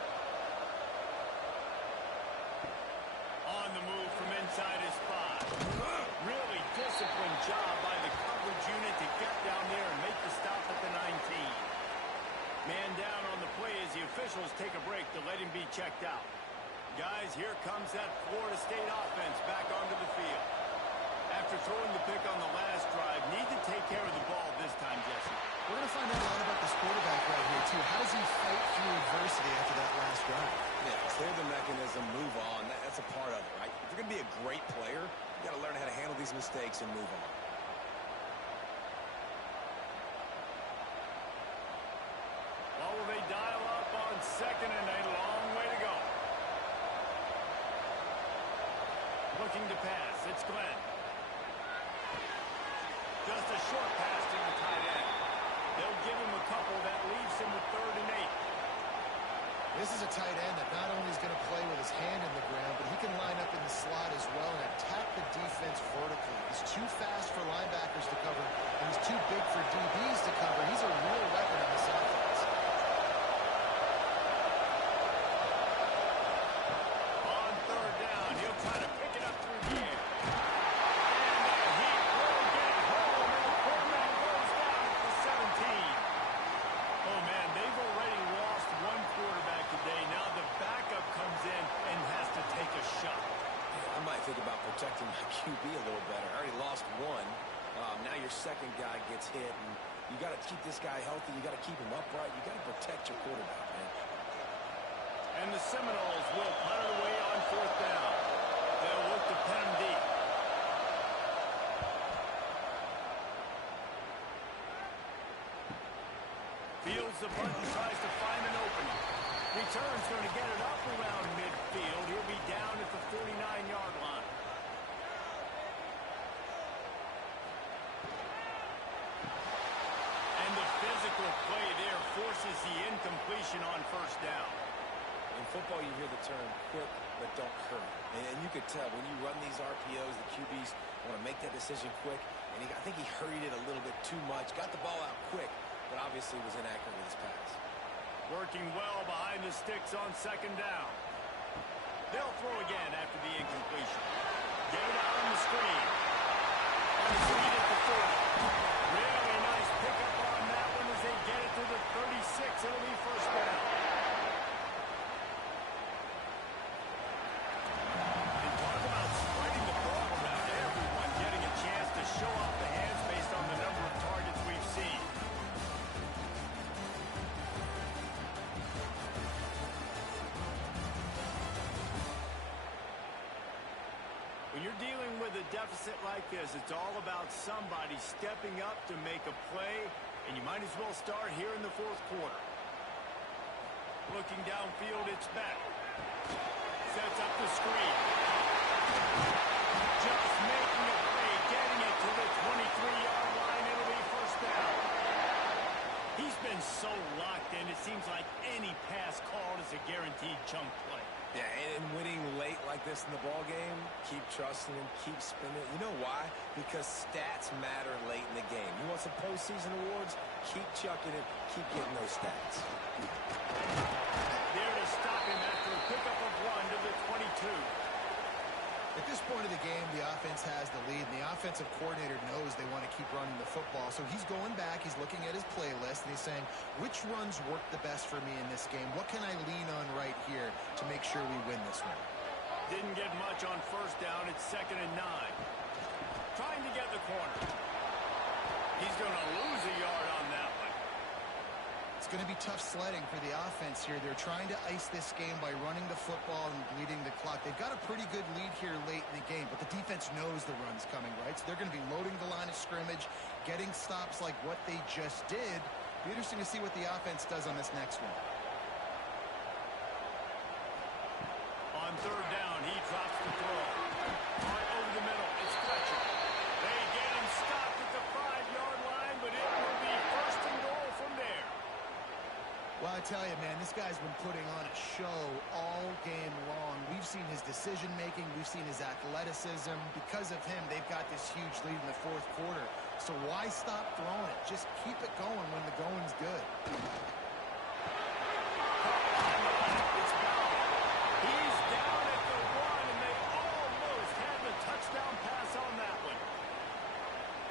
On the move from inside his 5. Really disciplined job by the coverage unit to get down there and make the stop at the 19. Man down on the play as the officials take a break to let him be checked out. Guys, here comes that Florida State offense back onto the field. After throwing the pick on the last drive, need to take care of the ball this time, Jesse. We're going to find out a lot about this quarterback right here, too. How does he fight through adversity after that last drive? Yeah, clear the mechanism, move on. That's a part of it, right? If you're going to be a great player, you got to learn how to handle these mistakes and move on. Well, will they dial up on second and a long way to go? Looking to pass. It's Glenn. Just a short pass to the tight end. They'll give him a couple that leaves him with 3rd and 8. This is a tight end that not only is going to play with his hand in the ground, but he can line up in the slot as well and attack the defense vertically. He's too fast for linebackers to cover, and he's too big for DBs to cover. He's a real weapon in this offense. On 3rd down, he'll try to pick it up through the air. And he will get home, and the quarterback goes down at the 17. Oh, man, they've already lost one quarterback today. Now the backup comes in and has to take a shot. Yeah, I might think about protecting my QB a little better. I already lost one. Now your second guy gets hit, and you got to keep this guy healthy. You got to keep him upright. You got to protect your quarterback, man. And the Seminoles will punt it away on 4th down. They'll look to pin him deep. Fields the punt and tries to find an opening. Return's going to get it up around midfield. He'll be down at the 49-yard line. And the physical play there forces the incompletion on 1st down. In football, you hear the term quick but don't hurry. And you could tell when you run these RPOs, the QBs want to make that decision quick. And I think he hurried it a little bit too much. Got the ball out quick, but obviously was inaccurate with his pass. Working well behind the sticks on 2nd down. They'll throw again after the incompletion. Get it out on the screen. On his lead at the 40. Really nice pickup on that one as they get it to the 36. It'll be 1st down. And talk about spreading the ball around everyone, getting a chance to show off the hands based on the number of targets we've seen. When you're dealing with a deficit like this, it's all about somebody stepping up to make a play, and you might as well start here in the 4th quarter. Looking downfield, it's back. Sets up the screen. Just making a play, getting it to the 23-yard line. It'll be 1st down. He's been so locked in, it seems like any pass called is a guaranteed chunk play. Yeah, and winning late like this in the ball game, keep trusting him, keep spinning. You know why? Because stats matter late in the game. You want some postseason awards? Keep chucking it, keep getting those stats. There to stop him after a pickup of 1 to the 22. At this point of the game, the offense has the lead, and the offensive coordinator knows they want to keep running the football. So he's going back, he's looking at his playlist, and he's saying, which runs work the best for me in this game? What can I lean on right here to make sure we win this one? Didn't get much on 1st down. It's 2nd and 9. Trying to get the corner. He's going to lose a yard on that one. It's going to be tough sledding for the offense here. They're trying to ice this game by running the football and bleeding the clock. They've got a pretty good lead here late in the game, but the defense knows the run's coming, right? So they're going to be loading the line of scrimmage, getting stops like what they just did. Be interesting to see what the offense does on this next one. On 3rd down, he drops the throw. Right over the middle, it's Fletcher. They get him stopped at the 5-yard line, but it will be 1st and goal from there. Well, I tell you, man, this guy's been putting on a show all game long. We've seen his decision-making. We've seen his athleticism. Because of him, they've got this huge lead in the fourth quarter. So why stop throwing it? Just keep it going when the going's good. He's down at the 1, and they almost had the touchdown pass on that one.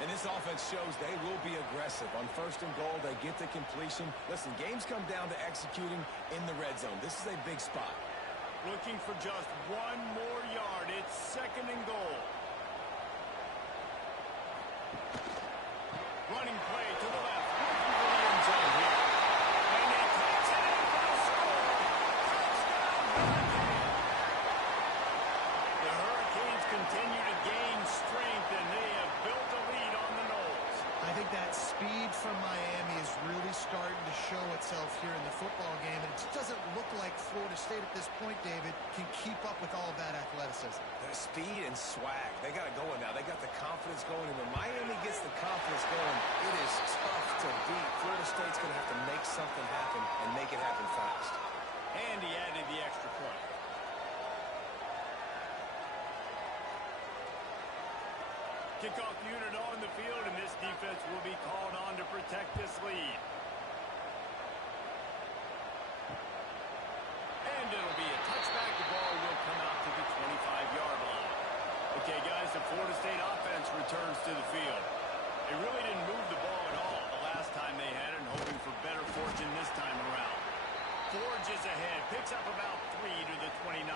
And this offense shows they will be aggressive. On first and goal, they get the completion. Listen, games come down to executing in the red zone. This is a big spot. Looking for just 1 more yard. It's second and goal. Running play to the left. Looking for the end zone here. And he takes it in for the score. Touchdown, Hurricane. The Hurricanes continue to gain strength, and they have built a lead on the Noles. I think that speed from Miami is really starting to show itself here in the football game, and it just doesn't look like Florida State at this point, David, can keep up with all of that athleticism. Their speed and swag. They got it going now. They got the confidence going. And when Miami gets the confidence going, it is tough to beat. Florida State's going to have to make something happen and make it happen fast. And he added the extra point. Kickoff unit on the field, and this defense will be called on to protect this lead. And it'll be a touchback. The ball will come out to the 25-yard line. Okay, guys, the Florida State offense returns to the field. They really didn't move the ball at all the last time they had it, and hoping for better fortune this time around. Forges ahead, picks up about 3 to the 29.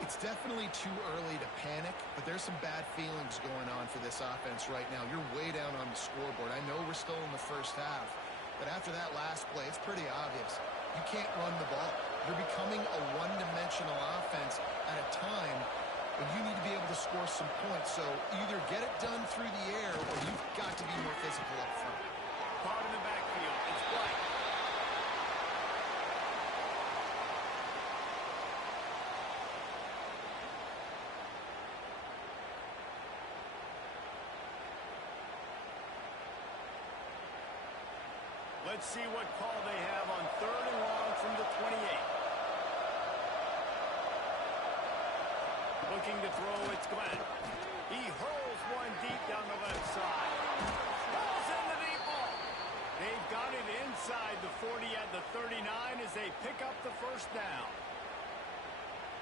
It's definitely too early to panic, but there's some bad feelings going on for this offense right now. You're way down on the scoreboard. I know we're still in the first half, but after that last play, it's pretty obvious. You can't run the ball. You're becoming a one-dimensional offense at a time when you need to be able to score some points. So either get it done through the air, or you've got to be more physical up front. Caught in the backfield. It's Black. Let's see what call they have on third and long from the 28. Looking to throw, it's Glenn. He hurls one deep down the left side. Ball's in the deep ball. They've got it inside the 40 at the 39 as they pick up the first down.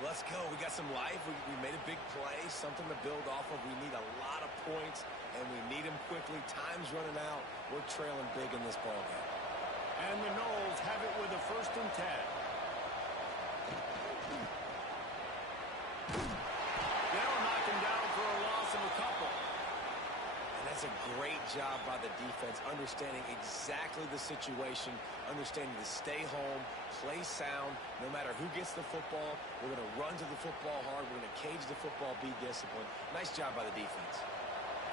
Let's go. We got some life. We made a big play, something to build off of. We need a lot of points, and we need them quickly. Time's running out. We're trailing big in this ballgame. And the Noles have it with a 1st and 10. They'll knock him down for a loss of a couple. And that's a great job by the defense, understanding exactly the situation, understanding to stay home, play sound. No matter who gets the football, we're going to run to the football hard. We're going to cage the football, be disciplined. Nice job by the defense.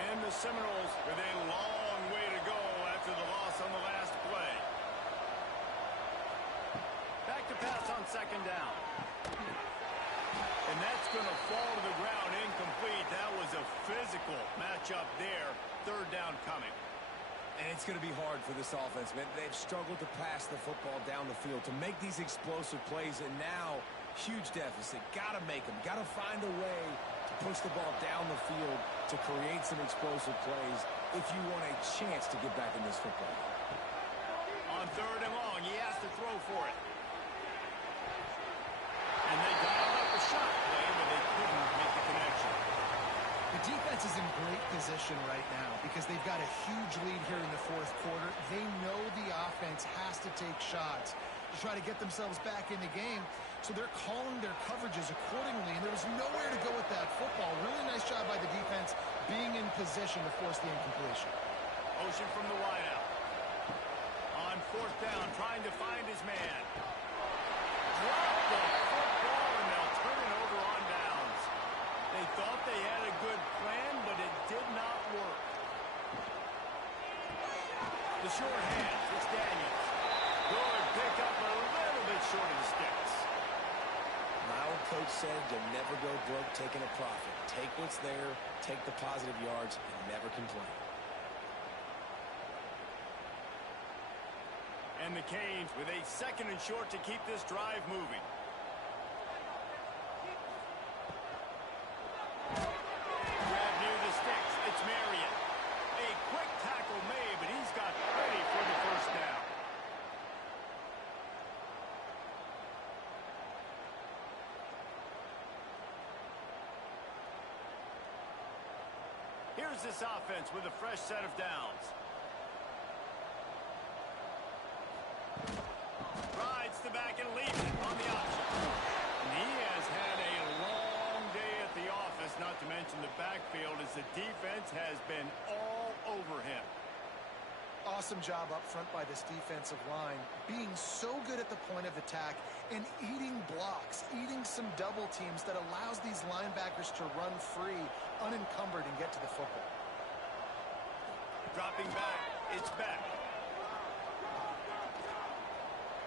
And the Seminoles with a long way to go after the loss on the last play. Back to pass on second down. And that's going to fall to the ground incomplete. That was a physical matchup there. Third down coming. And it's going to be hard for this offense, man. They've struggled to pass the football down the field, to make these explosive plays, and now huge deficit. Got to make them. Got to find a way to push the ball down the field to create some explosive plays if you want a chance to get back in this football. On third and long, he has to throw for it. And they dialed up a shot play, but they couldn't make the connection. The defense is in great position right now because they've got a huge lead here in the fourth quarter. They know the offense has to take shots to try to get themselves back in the game. So they're calling their coverages accordingly, and there was nowhere to go with that football. Really nice job by the defense being in position to force the incompletion. Motion from the wideout. On fourth down, trying to find his man. Drop the football, and they'll turn it over on downs. They thought they had a good plan, but it did not work. The short hands, it's Daniels. Good pick up, a little bit short of the sticks. My old coach said you'll never go broke taking a profit. Take what's there, take the positive yards, and never complain. And the Canes with a 2nd and short to keep this drive moving. Grab near the sticks. It's Marion. A quick tackle made, but he's got plenty for the first down. Here's this offense with a fresh set of downs. Rides the back and leaves it on the option. And he has had a long day at the office, not to mention the backfield, as the defense has been all over him. Awesome job up front by this defensive line, being so good at the point of attack and eating blocks, eating some double teams that allows these linebackers to run free, unencumbered, and get to the football. Dropping back, it's back.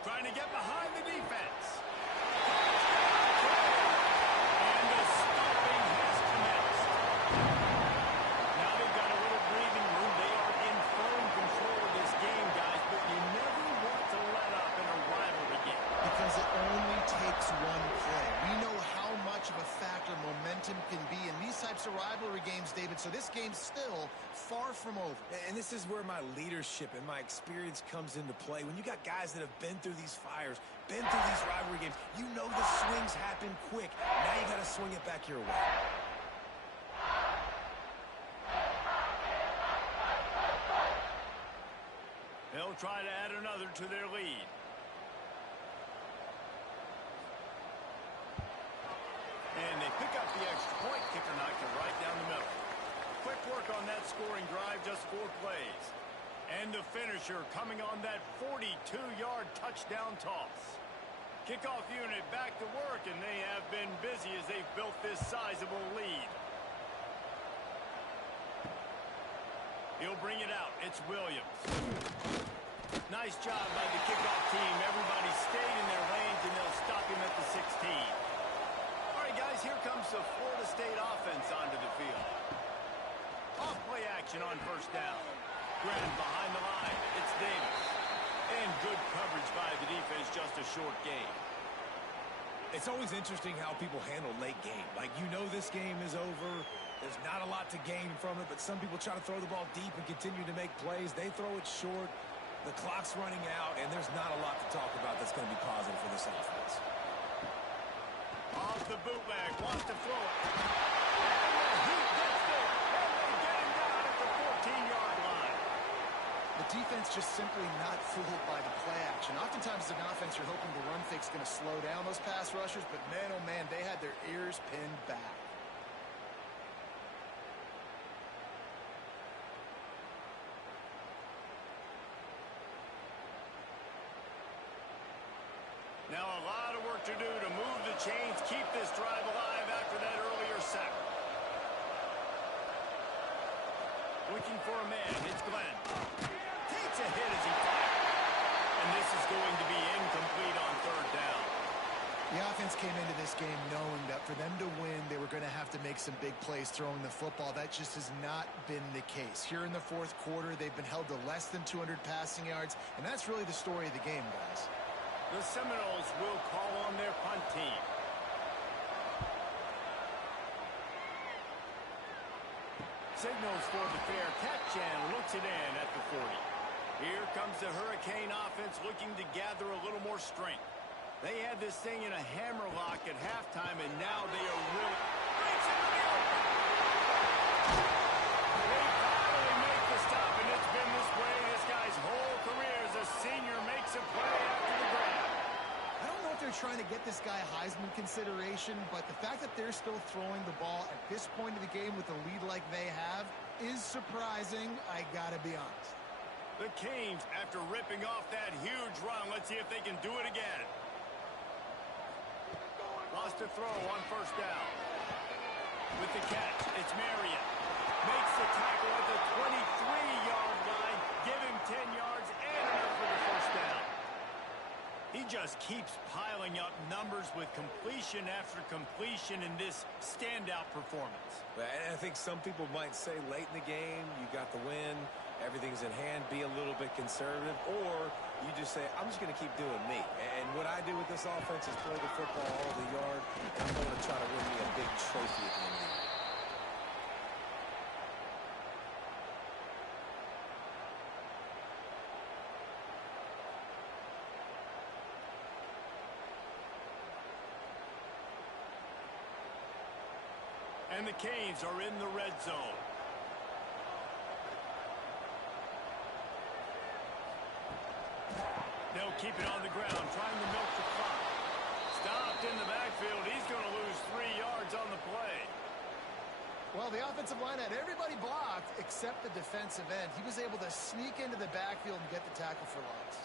Trying to get behind the defense. And the stopping has commenced. Now they've got a little breathing room. They are in firm control of this game, guys, but you never want to let up in a rivalry game. Because it only takes one play. We know how much of a factor momentum can be in these types of rivalry games, David, so this game's still far from over. And this is where my leadership and my experience comes into play. When you got guys that have been through these fires, been through these rivalry games, you know the swings happen quick. Now you got to swing it back your way. They'll try to add another to their lead. And they pick up the extra point. Kicker knocked it right down the middle. Quick work on that scoring drive, just 4 plays. And the finisher coming on that 42-yard touchdown toss. Kickoff unit back to work, and they have been busy as they've built this sizable lead. He'll bring it out. It's Williams. Nice job by the kickoff team. Everybody stayed in their lanes, and they'll stop him at the 16. All right, guys, here comes the Florida State offense onto the field. Off-play action on first down. Grant behind the line. It's Davis. And good coverage by the defense, just a short gain. It's always interesting how people handle late game. Like, you know this game is over. There's not a lot to gain from it, but some people try to throw the ball deep and continue to make plays. They throw it short. The clock's running out, and there's not a lot to talk about that's going to be positive for this offense. Off the bootleg, wants to throw it. And he gets there. And they get him down at the 14-yard line. The defense just simply not fooled by the play action. Oftentimes as an offense, you're hoping the run fake's going to slow down those pass rushers, but man, oh man, they had their ears pinned back. Now a lot of work to do to move the chains, keep this drive alive after that earlier sack. Looking for a man, it's Glenn. Takes a hit as he fires. And this is going to be incomplete on third down. The offense came into this game knowing that for them to win, they were going to have to make some big plays throwing the football. That just has not been the case. Here in the fourth quarter, they've been held to less than 200 passing yards, and that's really the story of the game, guys. The Seminoles will call on their punt team. Signals for the fair catch and looks it in at the 40. Here comes the Hurricane offense looking to gather a little more strength. They had this thing in a hammerlock at halftime, and now they are really... Breaks into the open! They finally make the stop, and it's been this way this guy's whole career as a senior makes a play after the grab. I don't know if they're trying to get this guy Heisman consideration, but the fact that they're still throwing the ball at this point of the game with a lead like they have is surprising, I gotta be honest. The Canes, after ripping off that huge run, let's see if they can do it again. Lost a throw on first down. With the catch, it's Marion. Makes the tackle at the 23-yard line. Give him 10 yards and enough for the first down. He just keeps piling up numbers with completion after completion in this standout performance. And I think some people might say late in the game, you got the win. everything's in hand, be a little bit conservative, or you just say, I'm just going to keep doing me. And what I do with this offense is play the football all over the yard, and I'm going to try to win me a big trophy at the end of the year. And the Canes are in the red zone. They'll keep it on the ground, trying to milk the clock. Stopped in the backfield. He's going to lose 3 yards on the play. Well, the offensive line had everybody blocked except the defensive end. He was able to sneak into the backfield and get the tackle for loss.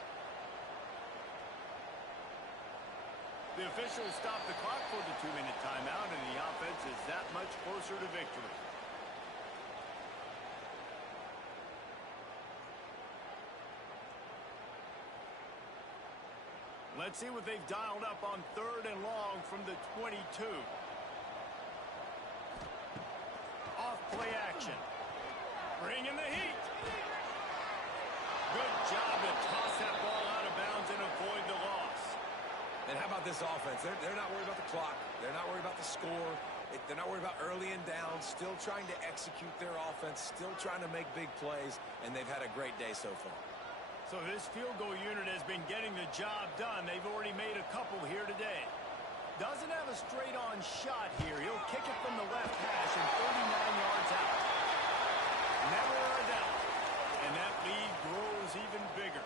The officials stopped the clock for the 2-minute timeout, and the offense is that much closer to victory. Let's see what they've dialed up on 3rd and long from the 22. Off play action. Bringing the heat. Good job to toss that ball out of bounds and avoid the loss. And how about this offense? They're not worried about the clock. They're not worried about the score. They're not worried about early and down. Still trying to execute their offense. Still trying to make big plays. And they've had a great day so far. So this field goal unit has been getting the job done. They've already made a couple here today. Doesn't have a straight-on shot here. He'll kick it from the left hash and 39 yards out. Never a doubt. And that lead grows even bigger.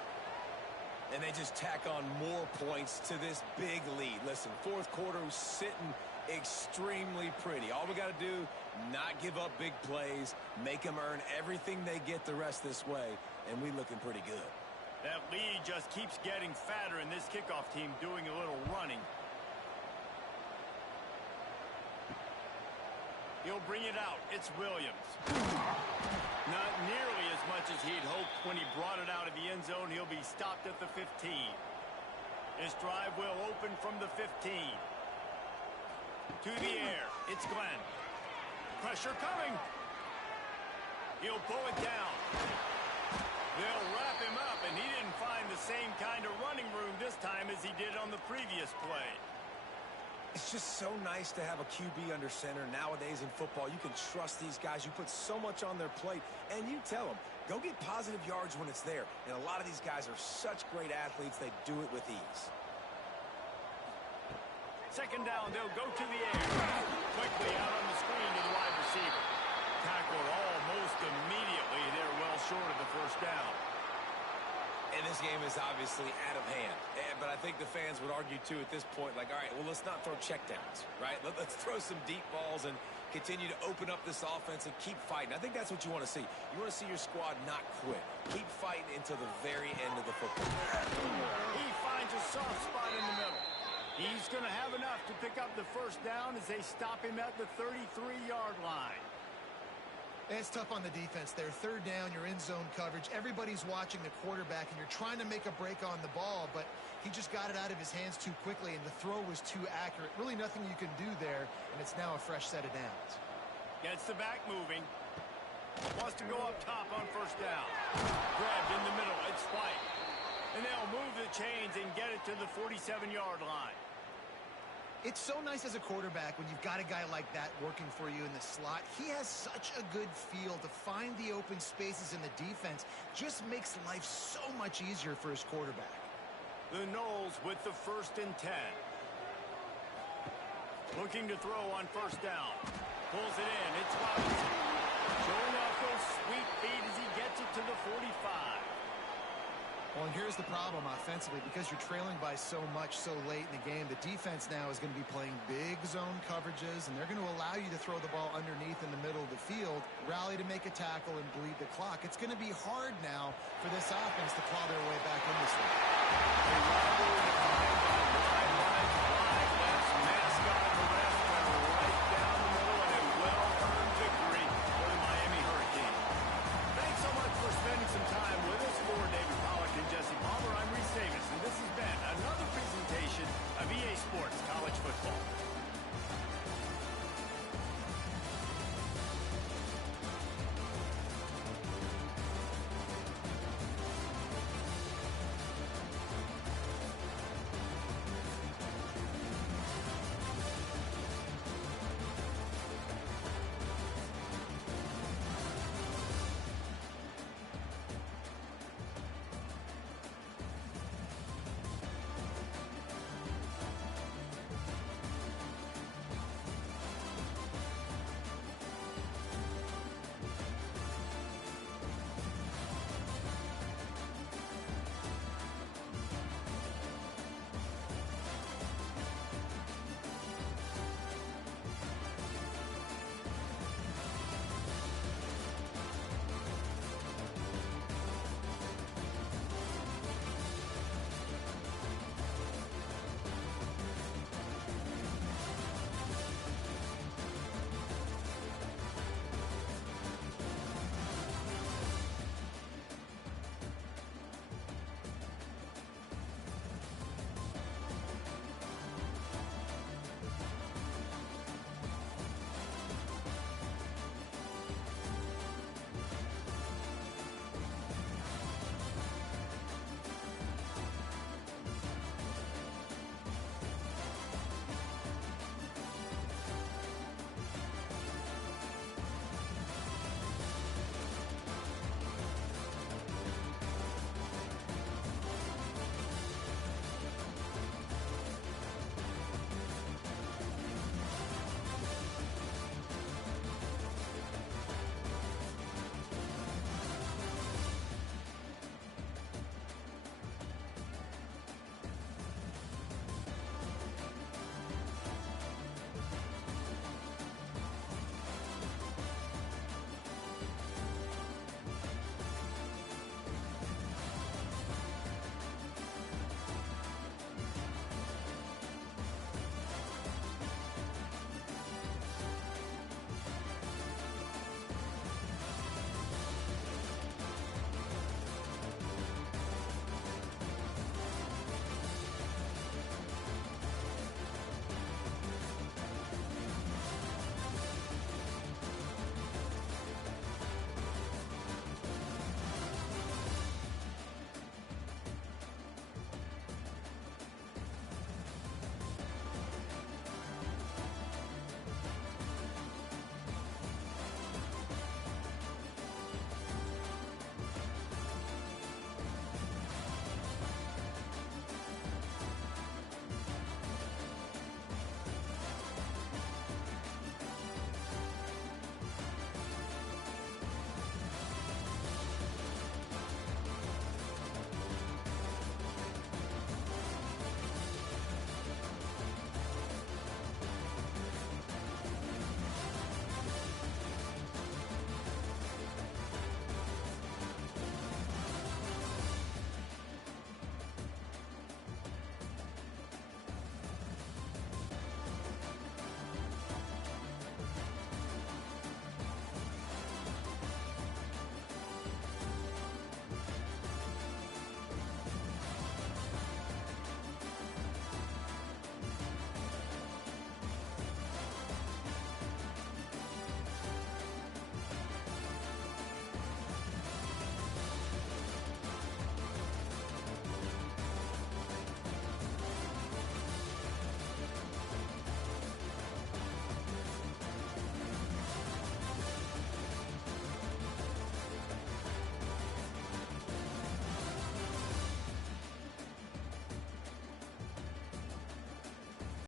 And they just tack on more points to this big lead. Listen, 4th quarter was sitting extremely pretty. All we got to do, not give up big plays, make them earn everything they get the rest this way, and we looking pretty good. That lead just keeps getting fatter, and this kickoff team doing a little running. He'll bring it out. It's Williams. Not nearly as much as he'd hoped when he brought it out of the end zone. He'll be stopped at the 15. His drive will open from the 15. To the air. It's Glenn. Pressure coming. He'll pull it down. They'll wrap him up, and he didn't find the same kind of running room this time as he did on the previous play. It's just so nice to have a QB under center. Nowadays in football, you can trust these guys. You put so much on their plate, and you tell them, go get positive yards when it's there. And a lot of these guys are such great athletes, they do it with ease. 2nd down, they'll go to the air. Quickly out on the screen to the wide receiver. Tackled almost immediately. They're well short of the 1st down. And this game is obviously out of hand. But I think the fans would argue, too, at this point, like, all right, well, let's not throw checkdowns, right? Let's throw some deep balls and continue to open up this offense and keep fighting. I think that's what you want to see. You want to see your squad not quit. Keep fighting until the very end of the football. He finds a soft spot in the middle. He's going to have enough to pick up the 1st down as they stop him at the 33-yard line. It's tough on the defense there. 3rd down, you're in zone coverage. Everybody's watching the quarterback, and you're trying to make a break on the ball, but he just got it out of his hands too quickly, and the throw was too accurate. Really nothing you can do there, and it's now a fresh set of downs. Gets the back moving. Wants to go up top on 1st down. Grabbed in the middle. It's White. And they'll move the chains and get it to the 47-yard line. It's so nice as a quarterback when you've got a guy like that working for you in the slot. He has such a good feel to find the open spaces in the defense. Just makes life so much easier for his quarterback. The Knowles with the 1st and 10. Looking to throw on 1st down. Pulls it in. It's Robinson. Showing off those sweet feet as he gets it to the 45. Well, and here's the problem offensively. Because you're trailing by so much so late in the game, the defense now is going to be playing big zone coverages, and they're going to allow you to throw the ball underneath in the middle of the field, rally to make a tackle, and bleed the clock. It's going to be hard now for this offense to claw their way back in this one. A rivalry